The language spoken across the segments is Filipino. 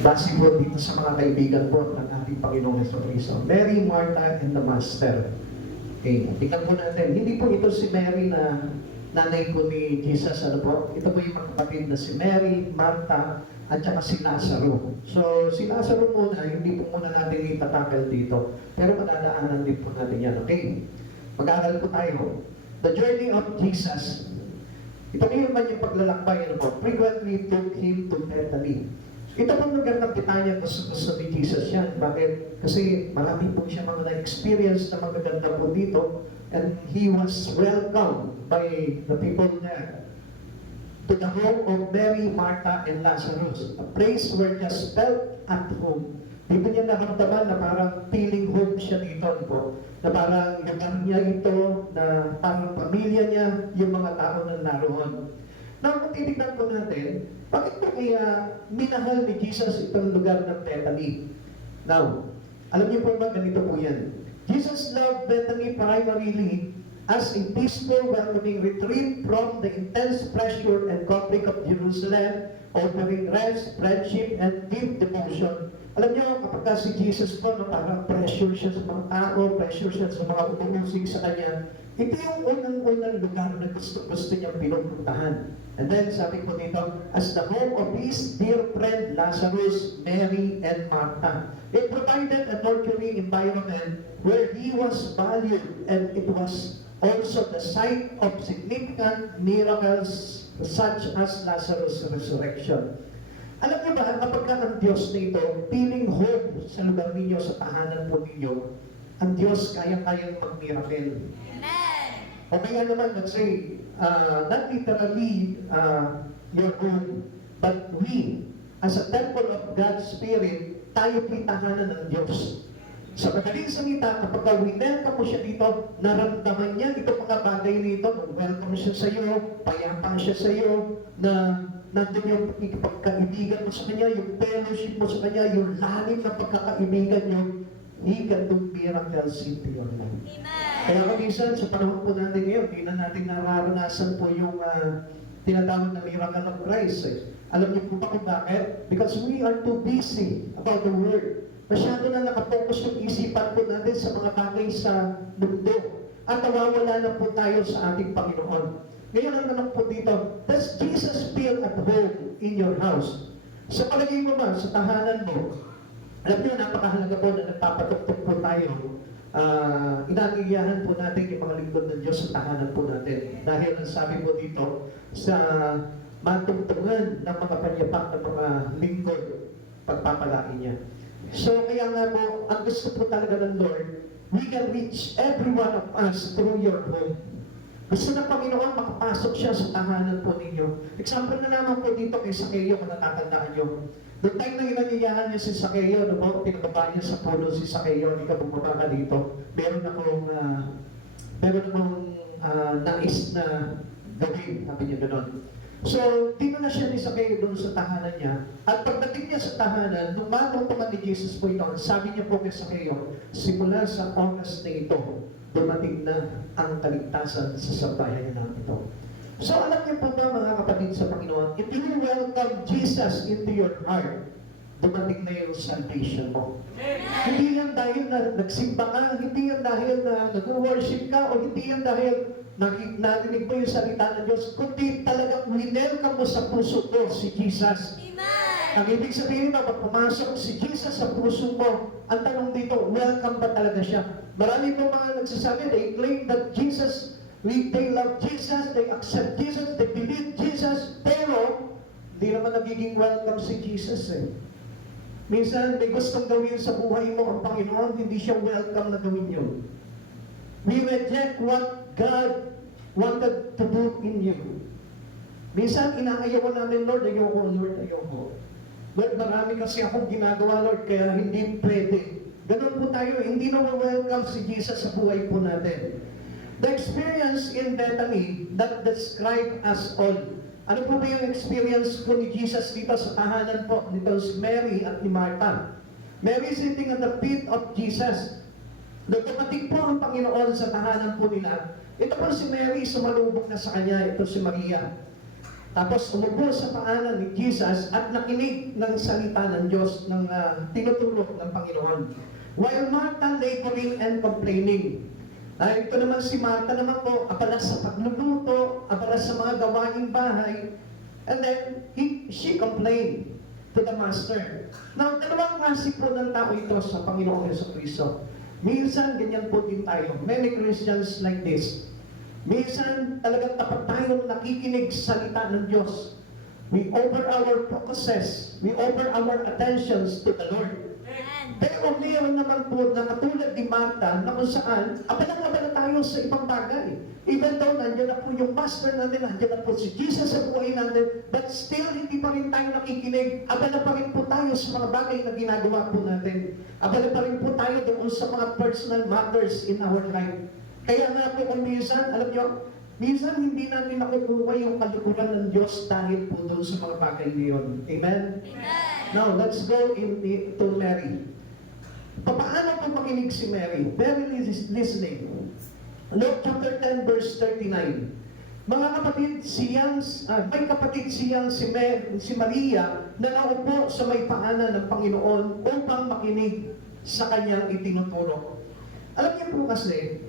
Base po dito sa mga kaibigan po ng ating Panginoong Jesucristo. Mary, Martha, and the Master. Okay, tingnan po natin. Hindi po ito si Mary na nanay po ni Jesus. Ano po? Ito po yung mga kapatid na si Mary, Martha, at saka si Lazaro. So, si Lazaro muna, hindi po muna natin itatakal dito. Pero madadaanan din po natin yan. Okay? Mag-aaral po tayo. The journey of Jesus. Ito yung kanyang paglalakbay. Ano po? Frequently took him to Bethany. Ito pong lugar ng Betania, gusto ni Jesus yan. Bakit? Kasi marami po siya mga na-experience na magaganda po dito. And he was welcomed by the people there. To the home of Mary, Martha, and Lazarus. A place where just felt at home. Dito niya nakamdaman na parang feeling home siya dito po. Na parang lugar niya ito, na parang pamilya niya, yung mga tao na naroon. Now, kung titignan po natin, bakit po kaya minahal ni Jesus itong lugar ng Bethany? Now, alam niyo po ba, ganito po yan. Jesus loved Bethany primarily as a peaceful, welcoming retreat from the intense pressure and conflict of Jerusalem, offering rest, friendship, and deep devotion. Alam niyo, kapag si Jesus po, parang pressure siya sa mga tao, pressure siya sa mga umuusig sa kanya, ito yung unang-unang lugar na gusto niya pinupuntahan. And then, sabi ko dito, as the home of his dear friend Lazarus, Mary, and Martha. It provided a nurturing environment where he was valued, and it was also the site of significant miracles such as Lazarus' resurrection. Alam niyo ba, kapag ang Diyos nito, feeling home sa lugar ninyo, sa tahanan po ninyo, ang Diyos kaya-kayang mag-miracle. Amen. O kaya naman, let's say, not literally your home, but we, as a temple of God's Spirit, tayo po'y tahanan ng Diyos. Sa madaling salita, kapag winelcome mo siya dito, naramdaman niya itong mga bagay nito, welcome siya sa iyo, payapa siya sa iyo, na nandun yung pagkaibigan mo sa kanya, yung fellowship mo sa kanya, yung lalim na pagkakaibigan niyo, He can do miracles into your life. Amen. Kaya kung minsan, sa panahon po natin ngayon, hindi na natin nararanasan po yung tinatawag na miracle of Christ. Alam niyo po ba kung bakit? Because we are too busy about the Word. Masyado na nakapokus yung isipan po natin sa mga bagay sa mundo. At nawawala na po tayo sa ating Panginoon. Ngayon ang tanong po dito, does Jesus feel at home in your house? Sa palagay mo ba, sa tahanan mo, alam niyo, napakahalaga po na nagpapatuktok po tayo. Inaangiyahan po natin yung mga lingkod ng Diyos sa tahanan po natin. Dahil ang sabi po dito, sa matungtungan ng mga panyapak ng mga lingkod, pagpapalain niya. So, kaya nga po, ang gusto po talaga ng Lord, we can reach every one of us through your home. Gusto ng Panginoon, makapasok siya sa tahanan po ninyo. Example na naman po dito kay Zacchaeus, kung natatandaan nyo. Noong time na inaniyahan niya si Zacchaeus, no po, pinababa niya sa puno si Zacchaeus, hindi ka bumaba ka dito. Meron akong nais na gawin, sabi niya gano'n. So, dito na siya ni Zacchaeus doon sa tahanan niya. At pagdating niya sa tahanan, nung matungtungan ni Jesus po ito, sabi niya po kay Zacchaeus, simula sa oras na ito, dumating na ang kaligtasan sa sambahayan namin ito. So, alam niyo po ba mga kapatid sa Panginoon, if you welcome Jesus into your heart, dumating na yung salvation mo. Hindi yan dahil na nagsimba ka, hindi yan dahil na nag-worship ka, o hindi yan dahil narinig mo yung salita ng Diyos, kundi talagang winelcome mo sa puso mo si Jesus. Amen. Ang ibig sabihin na, pag pumasok si Jesus sa puso mo, ang tanong dito, welcome ba talaga siya? Marami po mga nagsasabi, they claim that Jesus, they love Jesus, they accept Jesus, they believe Jesus, pero hindi naman nagiging welcome si Jesus eh. Minsan, may gustong gawin sa buhay mo ang Panginoon, hindi siya welcome na gawin yun. We reject what God wanted to do in you. Minsan, inaayawan namin, Lord, ayoko, Lord, ayoko. Lord, marami kasi akong ginagawa, Lord, kaya hindi pwede. Ganun po tayo, hindi na welcome si Jesus sa buhay po natin. The experience in Bethany that describe us all. Ano po ba yung experience po ni Jesus dito sa tahanan po nito si Mary at ni Martha? Mary sitting at the feet of Jesus. Nung dumating po ang Panginoon sa tahanan po nila, ito po si Mary sumalubog na sa kanya, ito si Maria. Tapos umupo sa paanan ni Jesus at nakinig ng salita ng Diyos, ng tinuturo ng Panginoon. While Martha laboring and complaining. Ito naman si Martha naman po, abala sa pagluluto, abala sa mga gawaing bahay, and then she complained to the Master. Now, dalawang klase po ng tao ito sa Panginoong Jesucristo. Minsan, ganyan po din tayo. Many Christians like this. Minsan, talagang tapat tayong nakikinig sa salita ng Diyos. We offer our focuses, we offer our attentions to the Lord. Pero meron naman po na katulad ni Martha na kung saan, abala-abala tayo sa ibang bagay. Even though nandiyan na po yung Master natin, nandiyan na po si Jesus sa buhay natin, but still hindi pa rin tayo nakikinig. Abala pa rin po tayo sa mga bagay na ginagawa po natin. Abala pa rin po tayo doon sa mga personal matters in our life. Kaya nga po kung minsan, alam nyo, minsan hindi natin nakukuha yung kalikuran ng Diyos dahil po doon sa mga bagay niyon. Amen? Amen. Now, let's go to Mary. Paano po makinig si Mary? Mary is listening. Luke chapter 10 verse 39. Mga kapatid, may kapatid siyang si Maria na naupo sa may paanan ng Panginoon upang makinig sa kanyang itinuturo. Alam niyo po kasi,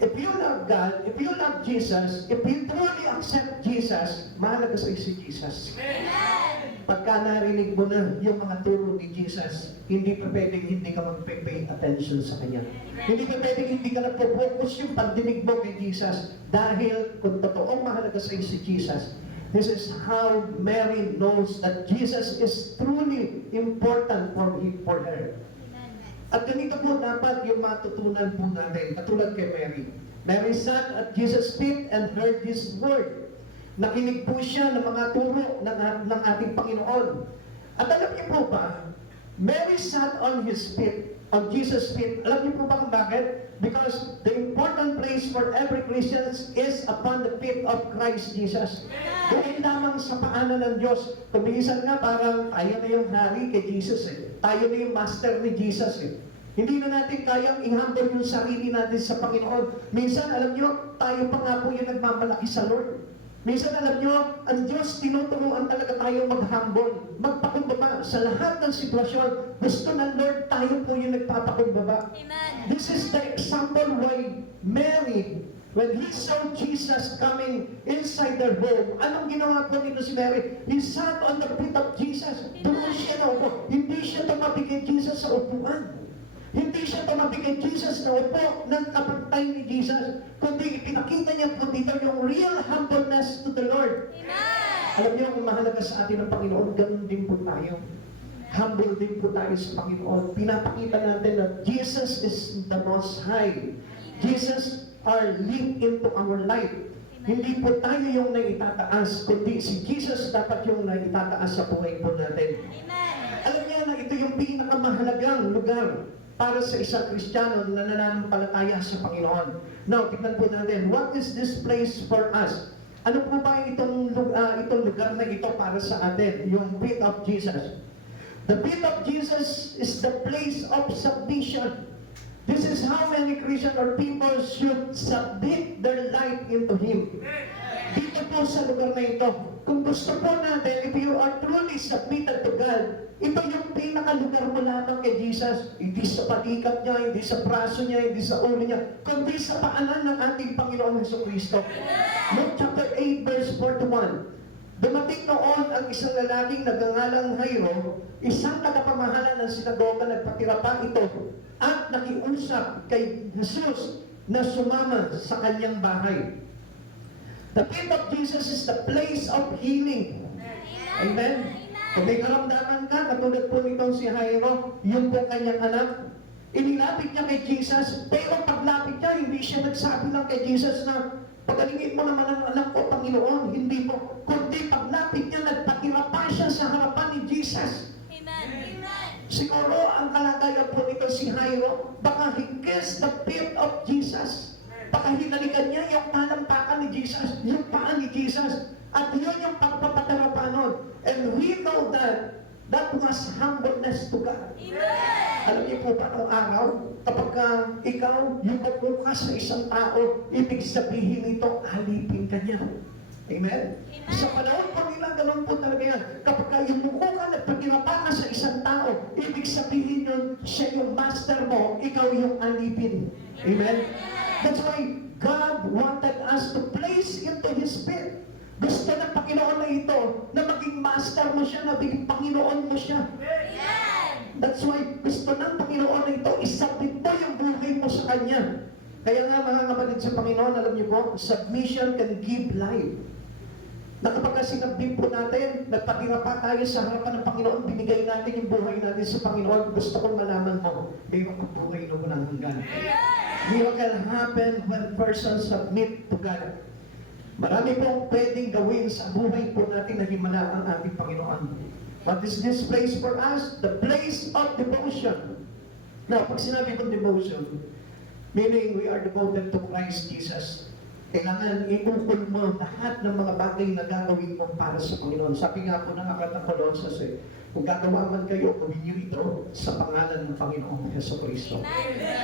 if you love God, if you love Jesus, if you truly accept Jesus, mahalaga sa si Jesus. Amen! Pagka narinig mo na yung mga turo ni Jesus, hindi pa pwedeng hindi ka mag-pay attention sa Kanya. Hindi pa pwedeng hindi ka nagpo-focus yung pagdinig mo kay Jesus dahil kung totoong mahalaga sa si Jesus, this is how Mary knows that Jesus is truly important for her. At ganito po dapat yung matutunan po natin, katulad kay Mary. Mary sat at Jesus' feet and heard His word. Nakinig po siya ng mga turo ng ating Panginoon. At alam niyo po ba, Mary sat on His feet, on Jesus' feet. Alam niyo po ba kung bakit? Because the important place for every Christian is upon the feet of Christ Jesus. Doon lamang sa paanan ng Diyos. Kuminsan nga parang tayo na yung hari kay Jesus eh. Tayo na yung master ni Jesus eh. Hindi na natin kayang i-humble yung sarili natin sa Panginoon. Minsan, alam nyo, tayo pa nga po yung nagmamalaki sa Lord. Minsan, alam nyo, ang Diyos tinuturuan talaga tayo mag-humble, magpakumbaba sa lahat ng sitwasyon. Gusto ng Lord, tayo po yung nagpapakumbaba. Amen. This is the example why Mary, when he saw Jesus coming inside their home, anong ginawa po nito si Mary? He sat on the feet of Jesus. Doon siya naupo. Hindi siya tumabi kay Jesus sa upuan. Hindi siya tumabi kay Jesus na upo ng kapantay ni Jesus, kundi ipinakita niya po dito yung real humbleness to the Lord. Amen. Alam niyo, kung mahalaga sa atin ng Panginoon, ganun din po tayo. Humble din po tayo sa Panginoon. Pinapakita natin na Jesus is the Most High. Jesus are linked into our life. Hindi po tayo yung naitataas, kundi si Jesus dapat yung naitataas sa buhay po natin. Amen. Alam niya na ito yung pinakamahalagang lugar para sa isang Kristiyano na nananampalataya sa Panginoon. Now, tignan po natin, what is this place for us? Ano po ba itong lugar na ito para sa atin? Yung feet of Jesus. The feet of Jesus is the place of submission. This is how many Christian or people should submit their life into Him. Dito po sa lugar na ito, kung gusto po natin, if you are truly submitted to God, ito yung pinakalugar mo lamang kay Jesus. Hindi sa patikat niya, hindi sa braso niya, hindi sa ulo niya, kundi sa paanan ng ating Panginoong Jesucristo. Luke chapter 8 verse 41. Dumating noon ang isang lalaking nagngangalang Jairo, isang tagapamahala ng sinagoga, nagpatira pa ito, at nakiusap kay Jesus na sumama sa kanyang bahay. The feet of Jesus is the place of healing. Amen? Kung may karamdaman ka, katulad po nitong si Jairo, yung po kanyang anak, inilapit niya kay Jesus, pero paglapit niya, hindi siya nagsabi lang kay Jesus na, pagalingin mo naman ang anak ko, Panginoon, hindi po. Kundi paglapit niya, nagpatira pa siya sa harapan ni Jesus. Amen. Siguro, ang kalagayan po nito si Jairo, baka he kissed the feet of Jesus. Baka hinalikan niya yung talampakan ni Jesus, yung paan ni Jesus. At yun yung pagpapatara pa nun. And we know that that was humbleness to God. Amen. Alam niyo po ba noong araw, kapag ikaw yung magbukas sa isang tao, ibig sabihin nito, alipin ka niya. Amen? Sa panahon po nila, ganun po talaga yan. Kapag yumuko ka at pagkinapa ka sa isang tao, ibig sabihin yun, siya yung master mo, ikaw yung alipin. Amen? That's why God wanted us to place into His feet. Gusto ng Panginoon na ito, na maging master mo siya, na maging Panginoon mo siya. That's why gusto ng Panginoon na ito, isabit mo yung buhay mo sa Kanya. Kaya nga mga kapatid sa Panginoon, alam niyo po, submission can give life. Na kapag sinabi po natin, nagpatira pa tayo sa harapan ng Panginoon, binigay natin yung buhay natin sa Panginoon, gusto kong malaman mo, mayroon kong buhay na walang hanggan. Miracle happen when persons submit to God. Marami pong pwedeng gawin sa buhay po natin na himala ang ating Panginoon. What is this place for us? The place of devotion. Now, pag sinabi kong devotion, meaning we are devoted to Christ Jesus. Kailangan iukol mo lahat ng mga bagay na gagawin mo para sa Panginoon. Sabi nga po ng aklat ng Colossus, kung gagawa man kayo, gawin niyo ito sa pangalan ng Panginoong Jesucristo.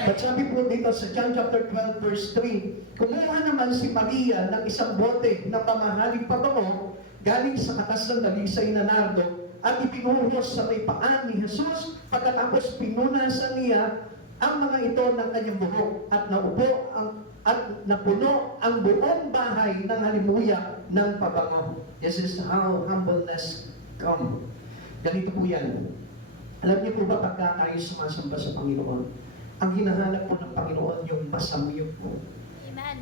At sabi po dito sa John chapter 12 verse 3, kumuha naman si Maria ng isang bote ng pamahaling pabango galing sa katas ng dalisay na nardo at ipinuhos sa may paan ni Jesus, pagkatapos pinunasan niya ang mga ito ng kanyang buhok at napuno ang buong bahay ng halimuyak ng pabango. This is how humbleness come. Ganito po yan. Alam niyo po ba pagka tayo sumasamba sa Panginoon, ang hinahanap po ng Panginoon yung masamyot po.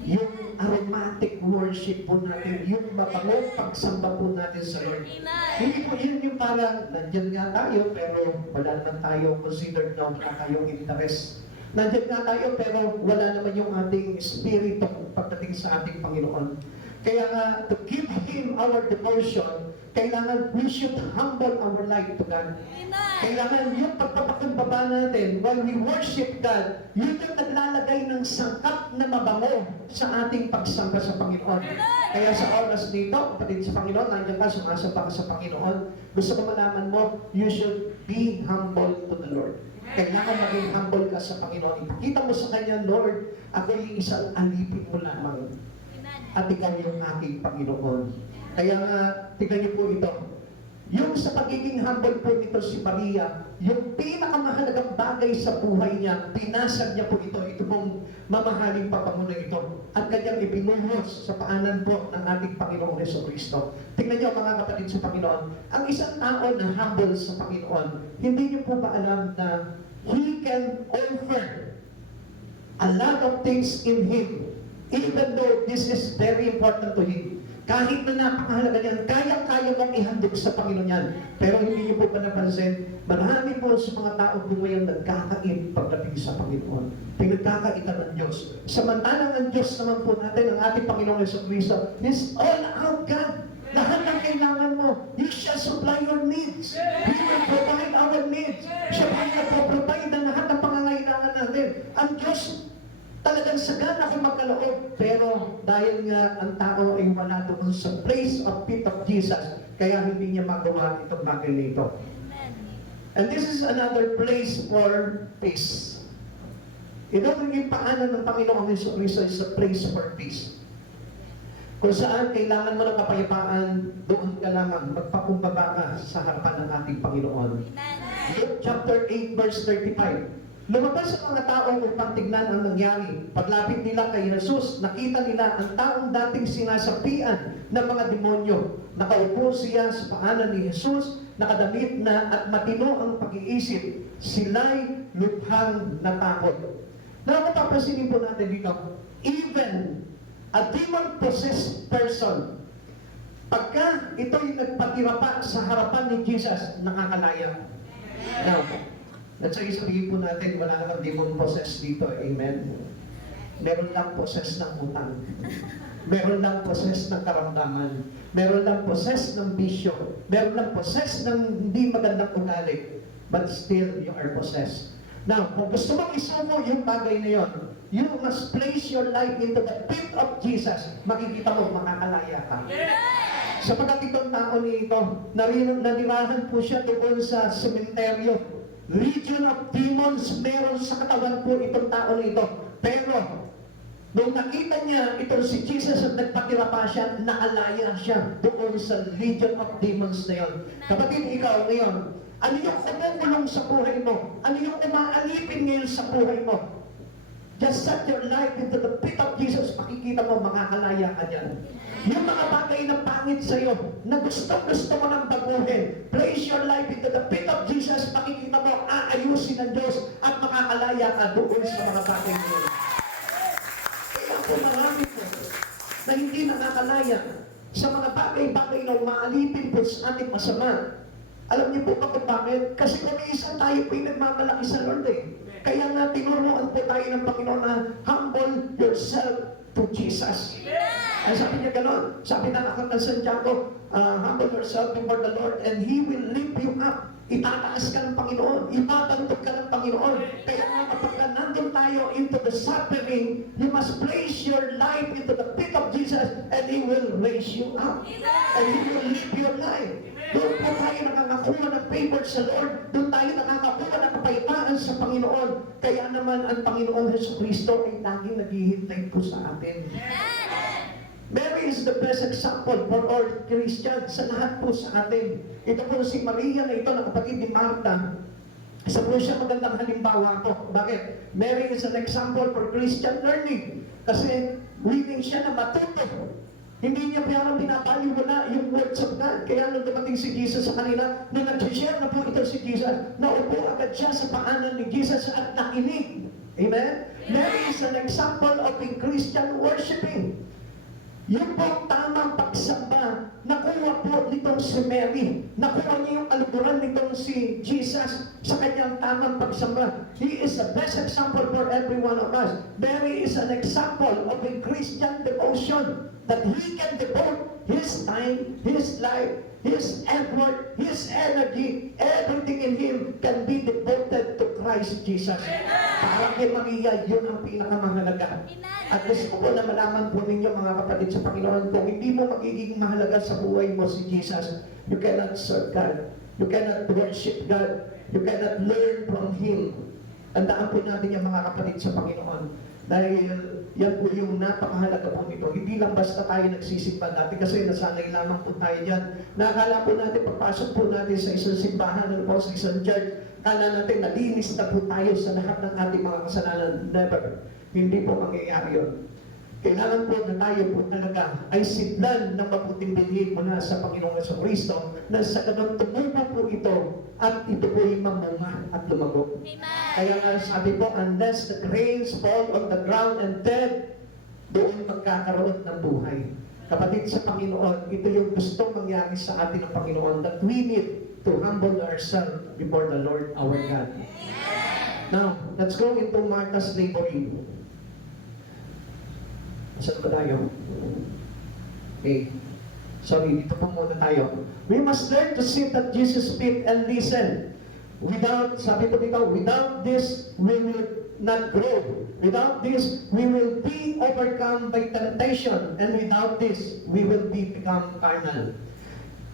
Yung aromatic worship po natin, yung mabango pagsamba po natin sa Lord. Hindi po yun yung parang nandyan nga tayo pero wala naman tayo considered na wala tayong interest. Nandyan nga tayo pero wala naman yung ating espiritu pagdating sa ating Panginoon. Kaya nga, to give Him our devotion, kailangan we should humble our life to God. Kailangan yung pagpapakumbaba natin, while we worship God, yun yung naglalagay ng sangkap na mabango sa ating pagsamba sa Panginoon. Kaya sa oras dito, kapatid sa Panginoon, nandiyan ka, sumasamba ka sa Panginoon, gusto ko malaman mo, you should be humble to the Lord. Kailangan maging humble ka sa Panginoon. Ipakita mo sa Kanya, Lord, ako yung isang alipin mo lamang. At ikaw yung aking Panginoon. Kaya nga, tignan niyo po ito. Yung sa pagiging humble po nito si Maria, yung pinakamahalagang bagay sa buhay niya, pinasag niya po ito pong mamahaling pabango na ito. At kanyang ibinuhos sa paanan po ng ating Panginoong Jesucristo. Tignan niyo mga kapatid sa Panginoon, ang isang tao na humble sa Panginoon, hindi niyo po ba alam na he can offer a lot of things in Him, even though this is very important to Him. Kahit na napakahalaga niyan, kaya-kaya mong ihandog sa Panginoon yan. Pero hindi niyo po ba napansin, marami po sa mga tao po ngayon nagkakait pagdating sa Panginoon. Pinagkakaitan ng Diyos. Samantalang ang Diyos naman po natin, ang ating Panginoong Jesucristo, is all out God. Lahat ng kailangan mo, He shall supply your needs. He will provide our needs. Siya po yung nagpo-provide ng lahat ng pangangailangan natin. Ang Diyos, talagang sagana kung magkaloob. Pero dahil nga ang tao ay wala doon sa place of feet of Jesus, kaya hindi niya magawa itong bagay na ito. And this is another place for peace. Ito yung paanan ng Panginoong Jesucristo is a place for peace. Kung saan kailangan mo ng kapayapaan, doon ka lamang, magpakumbaba ka sa harapan ng ating Panginoon. Luke chapter 8 verse 35. Lumabas ang mga tao upang tignan ang nangyari. Paglapit nila kay Jesus, nakita nila ang taong dating sinasapian ng mga demonyo. Nakaupo siya sa paanan ni Jesus, nakadamit na at matino ang pag-iisip. Sila'y lubhang natakot. Napapansinin po natin dito, even a demon-possessed person, pagka ito'y nagpatira pa sa harapan ni Jesus, nakakalaya. Now, at sa sabihin po natin, wala namang demon-possessed dito. Amen? Meron lang possessed ng utang. Meron lang possessed ng karamdaman. Meron lang possessed ng bisyo. Meron lang possessed ng hindi magandang ugali. But still, you are possessed. Now, kung gusto mong isumo yung bagay na yon, you must place your life into the feet of Jesus. Makikita mo, makakalaya ka. Sapagkat itong tao nito, nanirahan po siya doon sa sementeryo. Legion of demons meron sa katawan po itong tao nito. Pero, Nung nakita niya itong si Jesus at nagpatira pa siya, naalaya siya doon sa legion of demons na yun. Kapatid, ikaw ngayon, ano yung umulong sa buhay mo? Ano yung umaalipin ngayon sa buhay mo? Just set your life into the feet of Jesus. Makikita mo, makakalaya ka dyan. Yung mga bagay na pangit sa'yo, na gusto mo nang baguhin, place your life into the feet of Jesus. Makikita mo, aayusin ng Diyos at makakalaya ka doon sa mga bagay na yun. Kaya po marami po na hindi nakakalaya sa mga bagay-bagay na umaalipin po sa ating masama. Alam niyo po ba kung bakit? Kasi kung isa tayo po yung nagmamalaki sa Lord eh. Kaya nga tinuruan po tayo ng Panginoon na humble yourself to Jesus. Ay sabi niya gano'n, sabi ng akal ng Santiago, humble yourself before the Lord and He will lift you up. Itataas ka ng Panginoon, ipabantok ka ng Panginoon. Kaya nga kapag nandun tayo into the suffering, you must place your life into the feet of Jesus and He will raise you up. And He will live your life. Doon po tayo nakakakuha ng favor sa Lord. Doon tayo nakakakuha ng kapayapaan sa Panginoon. Kaya naman ang Panginoong Jesucristo ay laging naghihintay po sa atin. Mary is the best example for all Christians sa lahat po sa atin. Ito po si Maria na ito na kapatid ni Martha. Isa po siya magandang halimbawa po. Bakit? Mary is an example for Christian learning. Kasi willing siya na matuto. Hindi niya parang pinapaliwala yung words of God. Kaya nung dumating si Jesus sa kanila, nung nag-share na po ito si Jesus, naupo agad siya sa paanan ni Jesus at nakinig. Amen? Mary is an example of a Christian worshiping. Yung pong tamang pagsamba, nakuha po nitong si Mary. Nakuha niya yung kaluguran nitong si Jesus sa kanyang tamang pagsamba. He is the best example for every one of us. Mary is an example of a Christian devotion that he can devote his time, his life, his effort, his energy, everything in him can be devoted to Christ Jesus. Para kay Maria, yun ang pinakamahalaga. At gusto ko po na malaman po ninyo mga kapatid sa Panginoon, kung hindi mo magiging mahalaga sa buhay mo si Jesus, you cannot serve God. You cannot worship God. You cannot learn from Him. Tandaan po natin yung mga kapatid sa Panginoon. Dahil yan po yung napakahalaga po nito. Hindi lang basta tayo nagsisimba dati kasi nasanay lamang po tayo dyan. Nakakala po natin, pagpasok po natin sa isang simbahan, ano po, sa isang church, kala natin nalinis na po tayo sa lahat ng ating mga kasalanan. Never. Hindi po mangyayari yun. Kailangan po na tayo po talaga ay sidlan ng mabuting binhi mula sa Panginoong Jesucristo na sa ganun tumubo po ito at ito po yung mamunga at lumago. Kaya nga sabi po, unless the grains fall on the ground and dead, doon magkakaroon ng buhay. Kapatid sa Panginoon, ito yung gusto mangyari sa atin ng Panginoon that we need to humble ourselves before the Lord our God. Now, let's go into Martha's slavery. Saan ba tayo? Okay. Sorry, dito po muna tayo. We must learn to sit at Jesus' feet and listen. Without, sabi po dito, without this, we will not grow. Without this, we will be overcome by temptation. And without this, we will become carnal.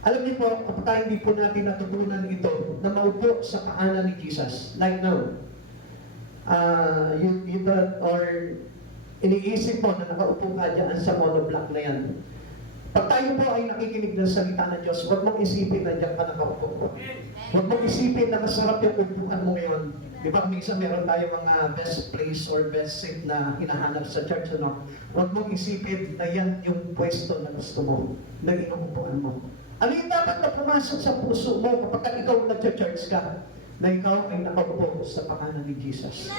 Alam niyo po, kapag hindi po natin natutunan ito, na maupo sa paanan ni Jesus, like now, iniisip mo na nakaupo ka dyan sa monoblock na yan. Pag tayo po ay nakikinig ng salita ng Diyos, huwag mong isipin na dyan ka nakaupo po. Huwag mong isipin na masarap yung upuan mo ngayon. Di ba, minsan meron tayo mga best place or best seat na hinahanap sa church, ano? Huwag mong isipin na yan yung pwesto na gusto mo, na inuupuan mo. Ano yung dapat na pumasok sa puso mo kapag ikaw nag-church ka? Na ikaw ay nakaupo sa pakanan ni Jesus.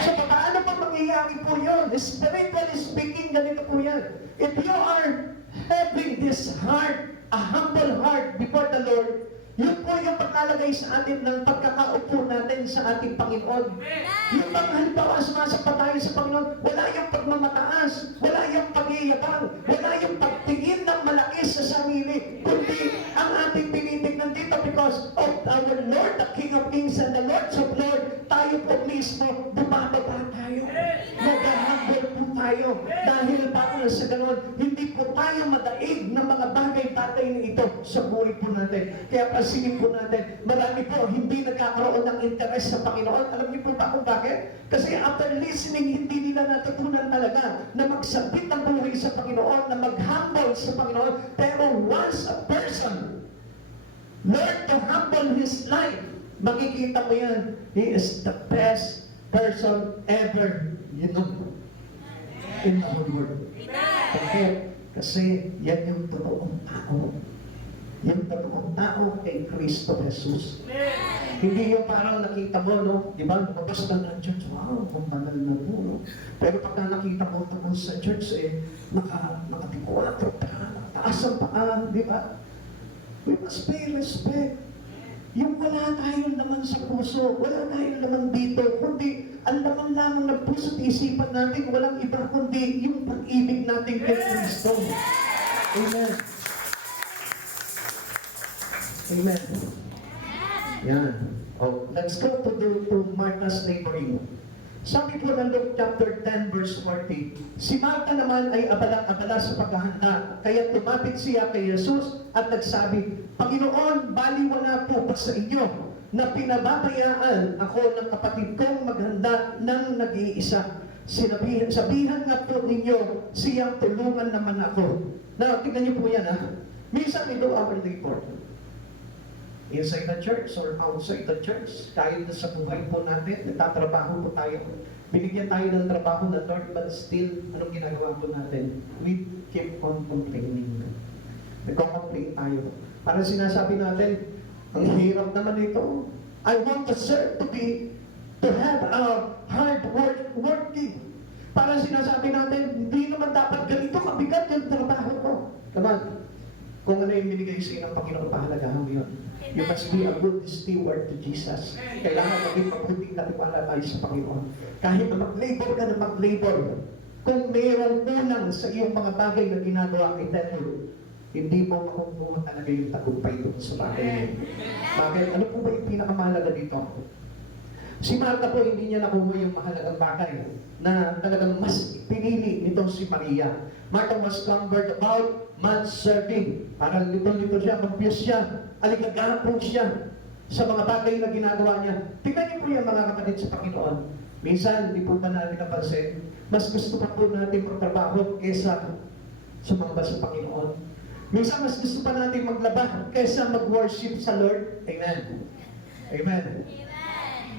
So, paano pa mangyayari po yun? Spiritually speaking, ganito po yan. If you are having this heart, a humble heart before the Lord, yun po yung pagkalagay sa atin ng pagkakaupo natin sa ating Panginoon. Yung bang halimbawa sumasapa tayo sa Panginoon, wala yung pagmamataas, wala yung pag-iiyabang, wala yung pagtingin ng malaki sa sarili, kundi ang ating tinitignan dito because of our Lord, the King of Kings and the Lord of Lords, tayo po mismo, bumababa tayo. Mag-humble po tayo. Dahil para sa ganun, hindi po tayo madaig ng mga bagay-bagay na ito sa buhay po natin. Kaya pansinin po natin, marami po hindi nagkakaroon ng interes sa Panginoon. Alam niyo po ba kung bakit? Kasi after listening, hindi nila natutunan talaga na magsabit ng buhay sa Panginoon, na mag-humble sa Panginoon. Pero once a person learn to humble his life, makikita mo yan, he is the best person ever you know in the whole world. Bakit? Kasi yan yung totoong tao. Yung totoong tao kay Kristo Jesus. Hindi yung parang nakita mo, no? Di ba? Lumabas ka ng church, wow, kung banal na po, no? Pero pagka nakita mo tungkol sa church, nakatikwatro pa, taas ang paa, di ba? We must pay respect. Yung wala tayong laman sa puso, wala tayong laman dito, kundi ang laman lamang ng puso at isipan natin, walang iba kundi yung pag-ibig natin kay Kristo. Amen. Amen. Yan. Oh, let's go to Martha's laboring. Sabi po ng Luke chapter 10 verse 40, si Martha naman ay abalang-abala sa paghahanda, kaya tumapit siya kay Jesus at nagsabi, Panginoon, baliwala po ba sa inyo na pinababayaan ako ng kapatid kong maghanda ng nag-iisa? Sabihan nga po ninyo, siyang tulungan naman ako. Now, tingnan niyo po yan ha. Minsan we do our labor. Inside the church or outside the church, kahit na sa buhay po natin, nagtatrabaho po tayo. Binigyan tayo ng trabaho na Lord, but still, anong ginagawa po natin? We keep on complaining. Nagko-complain tayo. Parang sinasabi natin, ang hirap naman ito. I want to serve to have a hard working. Parang sinasabi natin, hindi naman dapat ganito kabigat yung trabaho ko. Come on. Kung ano yung binigay sa ng Panginoon, pahalagahan mo yun. You must be a good steward to Jesus. Kailangan maging mabuting natiwala tayo sa Panginoon. Kahit na mag-labor ka na mag-labor, kung mayroong kulang sa iyong mga bagay na ginagawa kay Daniel, hindi mo makukuha talaga yung tagumpay doon sa bagay niya. Bakit? Ano po ba yung pinakamahalaga dito? Si Martha po, hindi niya nakuha yung mahalagang bagay na talagang mas pinili nitong si Maria. Martha was cumbered about man's serving. Parang lito-lito siya, confused siya, aligagahan po siya sa mga bagay na ginagawa niya. Tingnan niyo po yung mga kapatid sa Panginoon. Minsan, hindi po ba natin napansin, mas gusto pa po natin magtrabaho kesa sumamba sa Panginoon. Minsan, mas gusto pa natin maglaba kesa mag-worship sa Lord. Amen. Amen.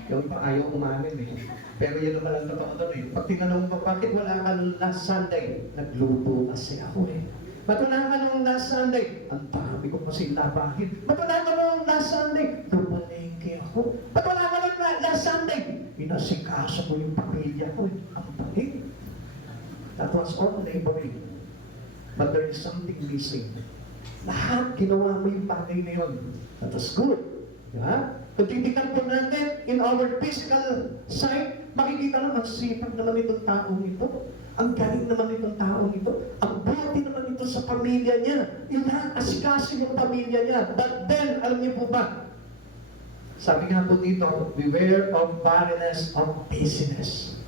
Yung pa ayaw umamin eh. Pero yun naman ang totoo doon eh. Pag tinanong mo, bakit wala ka last Sunday? Nagluto kasi ako eh. Ba't wala ka nung last Sunday? Ang dami ko kasi labahin. Ba't wala ka nung last Sunday? Lumalengke ako. Ba't wala ka nung last Sunday? Inasikaso ko yung pamilya ko eh. Ang dami. That was all laboring. But there is something missing. Lahat ginawa mo yung bagay na yun. That was good. Yeah? Kung titignan po natin in our physical side, makikita naman, sipag naman itong taong ito. Ang galing naman itong taong ito. Ang buti naman ito sa pamilya niya. Inaasikaso yung pamilya niya. But then, alam niyo po ba, sabi nga po dito, beware of barrenness of busyness.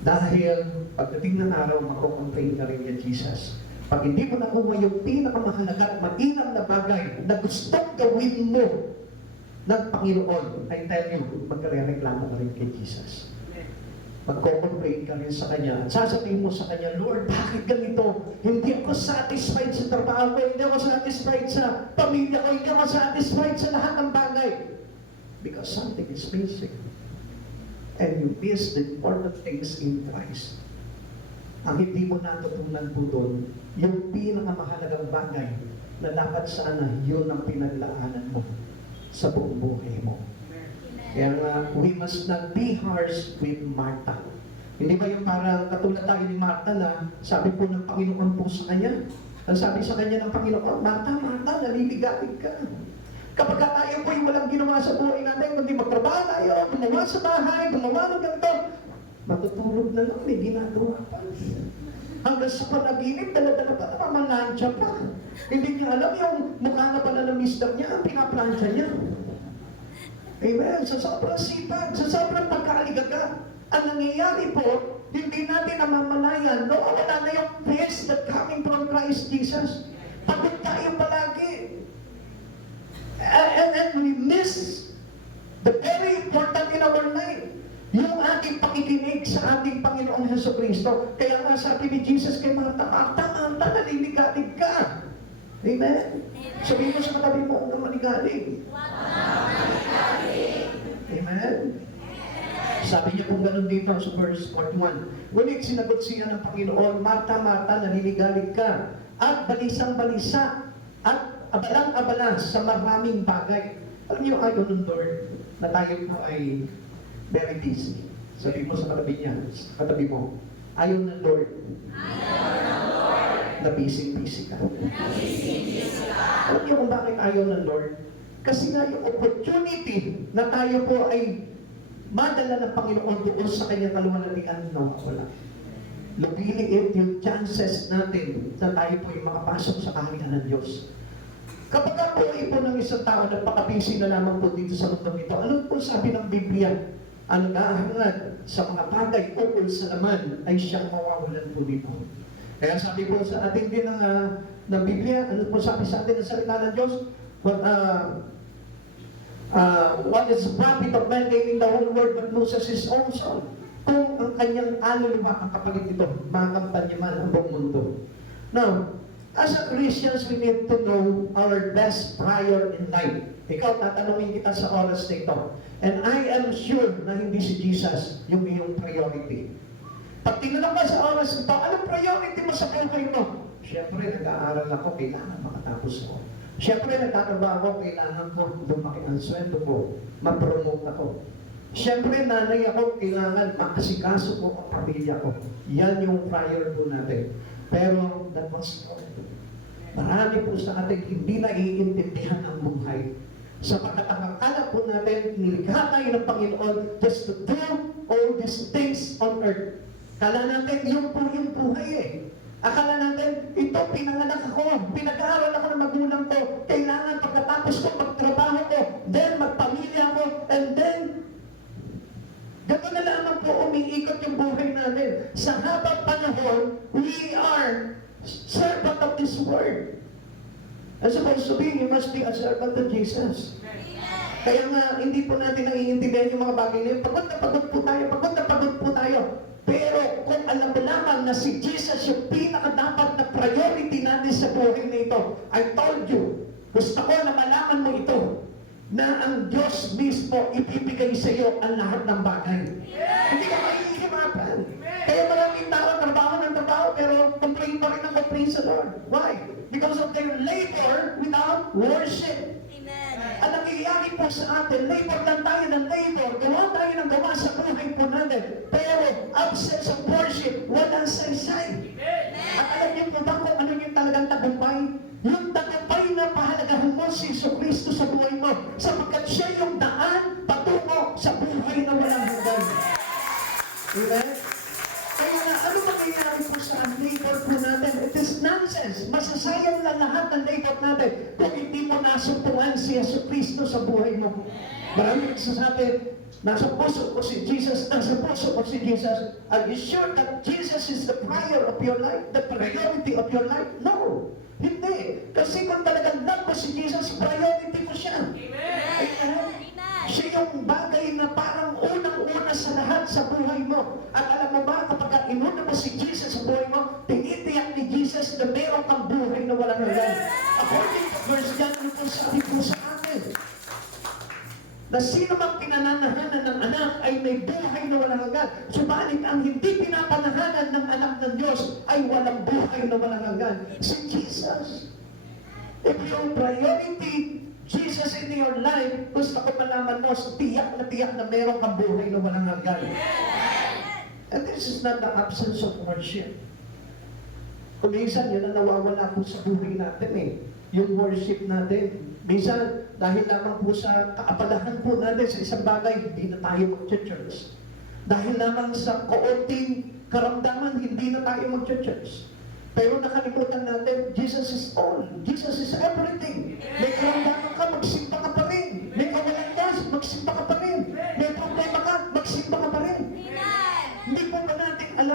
Dahil pagdating ng araw, magkukomplain ka rin niya, Jesus. Pag hindi mo nakuha yung pinakamahalaga at mainam na bagay na gustong gawin mo ng Panginoon, I tell you, magre-reklamo ka rin kay Jesus. Magko-complain ka rin sa Kanya. At sasabihin mo sa Kanya, Lord, bakit ganito? Hindi ako satisfied sa trabaho ko, hindi ako satisfied sa pamilya ko, hindi ako satisfied sa lahat ng bagay. Because something is missing. And you miss the important things in Christ. Ang hindi mo natutunan po doon, yung pinakamahalagang bagay na dapat sana yun ang pinaglaanan mo sa buong buhay mo. Kaya nga, we must not be harsh with Martha. Hindi ba yung parang katulad tayo ni Martha na sabi po ng Panginoon po sa kanya? Ang sabi sa kanya ng Panginoon, Martha, Martha, naliligalig ka. Kapag tayo po yung walang ginawa sa buhay natin, kundi magtrabaho tayo, gumawa sa bahay, gumawa ng ganito, matutulog na lang, may ginagawa pa. Hanggang sa panaginip, dala-dala pa, namamalansya pa. Hindi niya alam yung mukha na pala ng mister niya, ang pinaplansya niya. Amen. Sa sobrang sipag, sa sobrang pagkaaligaga, ang nangyayari po, hindi natin namamalayan, no, wala na yung peace that coming from Christ Jesus. Pagod tayo palagi. And we miss the very important in our life, yung ating pakikinig sa ating Panginoong Jesucristo. Kaya nga sabi ni Jesus kay Martha, Martha, naninigalig ka. Amen? Sabihin mo sa katabi mo, huwag kang manigalig. Amen? Sabi niya kung ganun dito sa verse 41. Ngunit sinagot siya ng Panginoon, Martha, Martha, naninigalig ka, at balisang-balisa, at abalang-abala sa maraming bagay. Alam niyo, ayaw ng Lord na tayo po ay very busy. Sabi mo sa katabi mo, ayaw ng Lord. Na busy-busy ka. Alam niyo kung bakit ayaw ng Lord? Kasi nga yung opportunity na tayo po ay madala ng Panginoon doon sa kanyang kaluwalhatian na wala. Lumiliit yung chances natin na tayo po ay makapasok sa kaharian ng Diyos. Kapag ako ay po ng isang tao na pakabisi na lamang po dito sa mundong ito, ano po sabi ng Biblia? Ang nahangad sa mga bagay ukol sa laman ay siyang mawawalan po dito. Kaya sabi po sa atin din ng Biblia, ano po sabi sa atin ng salita ng Diyos? What is the profit of man gaining the whole world but loses his own soul? Kung ang kanyang kaluluwa ang kapalit nito, makampanya man ang buong mundo. Now, as a Christians, we need to know our best prior in life. Ikaw, tatanungin kita sa oras na ito. And I am sure na hindi si Jesus yung iyong priority. Pag tinanong ka sa oras na ito, anong priority mo sa buhay mo? Siyempre, nag-aaral ako, kailangan makatapos ako. Siyempre, nagtatrabaho ako, kailangan ko lumaki ang sweldo ko, ma-promote ako. Siyempre, nanay ako, kailangan makasikaso ko ang pamilya ko. Yan yung prior po natin. Pero, that was wrong. Marami po sa ating hindi naiintindihan ang buhay. Sapagkat ang akala po natin, nilikha tayo ng Panginoon just to do all these things on earth. Akala natin, yun po yung buhay eh. Akala natin, ito, pinanganak ako, pinag-aaral ako ng magulang ko, kailangan pagkatapos ko, magtrabaho ko, then magpamilya ko, and then, gano'n na lamang po umiikot yung buhay natin. Sa habang panahon, we are servant of this world. As supposed to be, you must be a servant of Jesus. Kaya nga, hindi po natin naiintindihan yung mga bagay na yun. Pagod na pagod po tayo. Pero kung alam mo lamang na si Jesus yung pinakadapat na priority natin sa buhay na ito, I told you, gusto ko na malaman mo ito, na ang Diyos mismo ibibigay sa iyo ang lahat ng bagay. Hindi ka mahihirapan. Kaya maraming tao, trabaho, pero complain pa rin ang complain sa Lord. Why? Because of their labor without worship. Ang nangyayari po sa atin, labor lang tayo ng labor, gawa tayo ng gawa sa buhay po natin. Pero absence of worship, walang saysay. At alam niyo po ba kung ano yung talagang tagumpay? Yung tagumpay na pahalagahan mo si Jesucristo sa buhay mo, sapagkat siya yung daan patungo sa buhay na walang hanggan. Amen? Kaya na, ano mangyayari po sa labor po natin? It is nonsense. Masasayang na lahat ng labor natin kung hindi mo nasumpungan si Jesucristo sa buhay mo. Marami nagsasabi, nasa puso ko si Jesus, Are you sure that Jesus is the prior of your life, the priority of your life? No. Hindi. Kasi kung talagang love mo si Jesus, priority mo siya. Amen. Siya yung bagay na parang unang-una sa lahat sa buhay mo. At alam mo ba, kapag inuna mo si Jesus sa buhay mo, tinitiyak ni Jesus na meron kang buhay na walang hanggan. According to verse 1, ano po sabi po sa atin? Na sino mang pinananahanan ng anak ay may buhay na walang hanggan. Subalit ang hindi pinapanahanan ng anak ng Diyos ay walang buhay na walang hanggan. Si Jesus. If your priority Jesus in your life, gusto ko malaman mo, tiyak na meron kang buhay na walang hanggan. And this is not the absence of worship. Kung minsan, yun ang nawawala po sa buhay natin eh. Yung worship natin. Minsan, dahil lamang po sa kaabalahan po natin sa isang bagay, hindi na tayo mag-church. Dahil lamang sa kaunting karamdaman, hindi na tayo mag-church. Pero nakalimutan natin, Jesus is all. Jesus is everything. May karamdaman ka, magsimba ka pa rin. May kawalan ka, magsimba ka pa rin. May problema ka, magsimba ka pa rin. Hindi po ba natin alam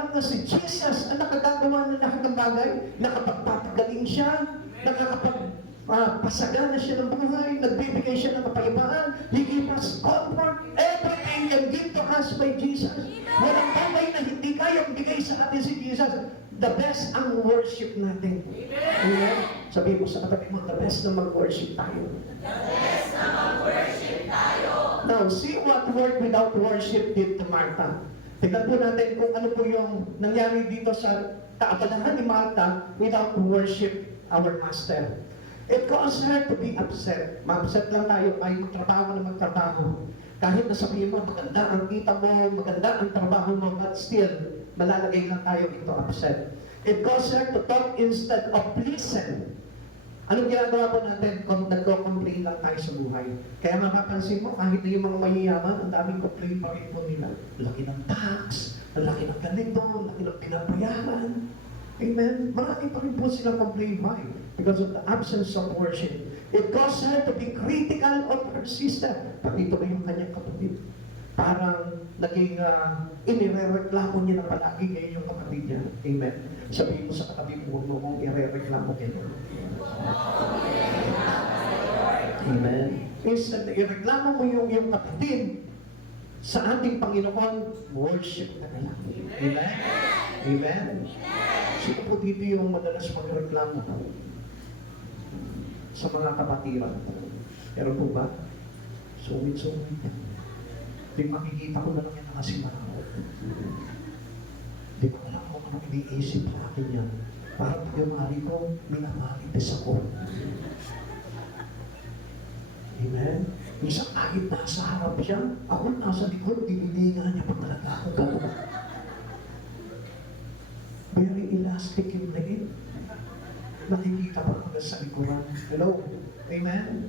nakapagpapagaling siya, nakakapagpasagana siya ng buhay, nagbibigay siya ng kapayapaan, He gives us comfort, everything can give to us by Jesus. Walang bagay na hindi kayang bigay sa atin si Jesus. The best ang worship natin. Amen? Sabi mo sa katabi mo, the best na mag-worship tayo. Now, see what word without worship did to Martha. Tignan po natin kung ano po yung nangyari dito sa kaabalahan ni Martha without worship our Master. It caused her to be upset. Ma-upset lang tayo, kahit magtrabaho na magtrabaho. Kahit nasabihin mo, maganda ang kita mo, maganda ang trabaho mo, but still, malalagay lang tayo ito upset. It caused her to talk instead of listen. Anong ginagawa po natin kung nagko-complain lang tayo sa buhay? Kaya mapapansin mo, kahit na yung mga mayayaman, ang daming complain pa rin po nila. Laki ng tax, ang laki ng ganito, ang laki ng pinapayaman. Amen? Marami pa rin po silang complain. Why? Because of the absence of worship. It caused her to be critical of her sister. Pati ito ba yung kanyang kapatid? Parang naging inirereklamo niya na palagi ngayon yung kapatid niya. Amen? Sabihin mo sa katabi mo, huwag mo kong irereklamo kayo. Amen? Instead na ireklamo mo yung kapatid sa ating Panginoon, worship na lang. Amen? Amen? Sino po dito yung madalas magreklamo sa mga kapatiran? Pero po ba? Sungit-sungit. Di makikita ko na lang yung nakasimangot. Di ko alam kung ano iniisip sa akin yan. Parang pag-umari ko, minamalitis ako. Amen? Isang kahit nasa harap siya, ako nasa likod, dinilingan niya pa talaga ako gano'n. Very elastic yung leg. Nakikita pa mga sa likuran. Hello? Amen?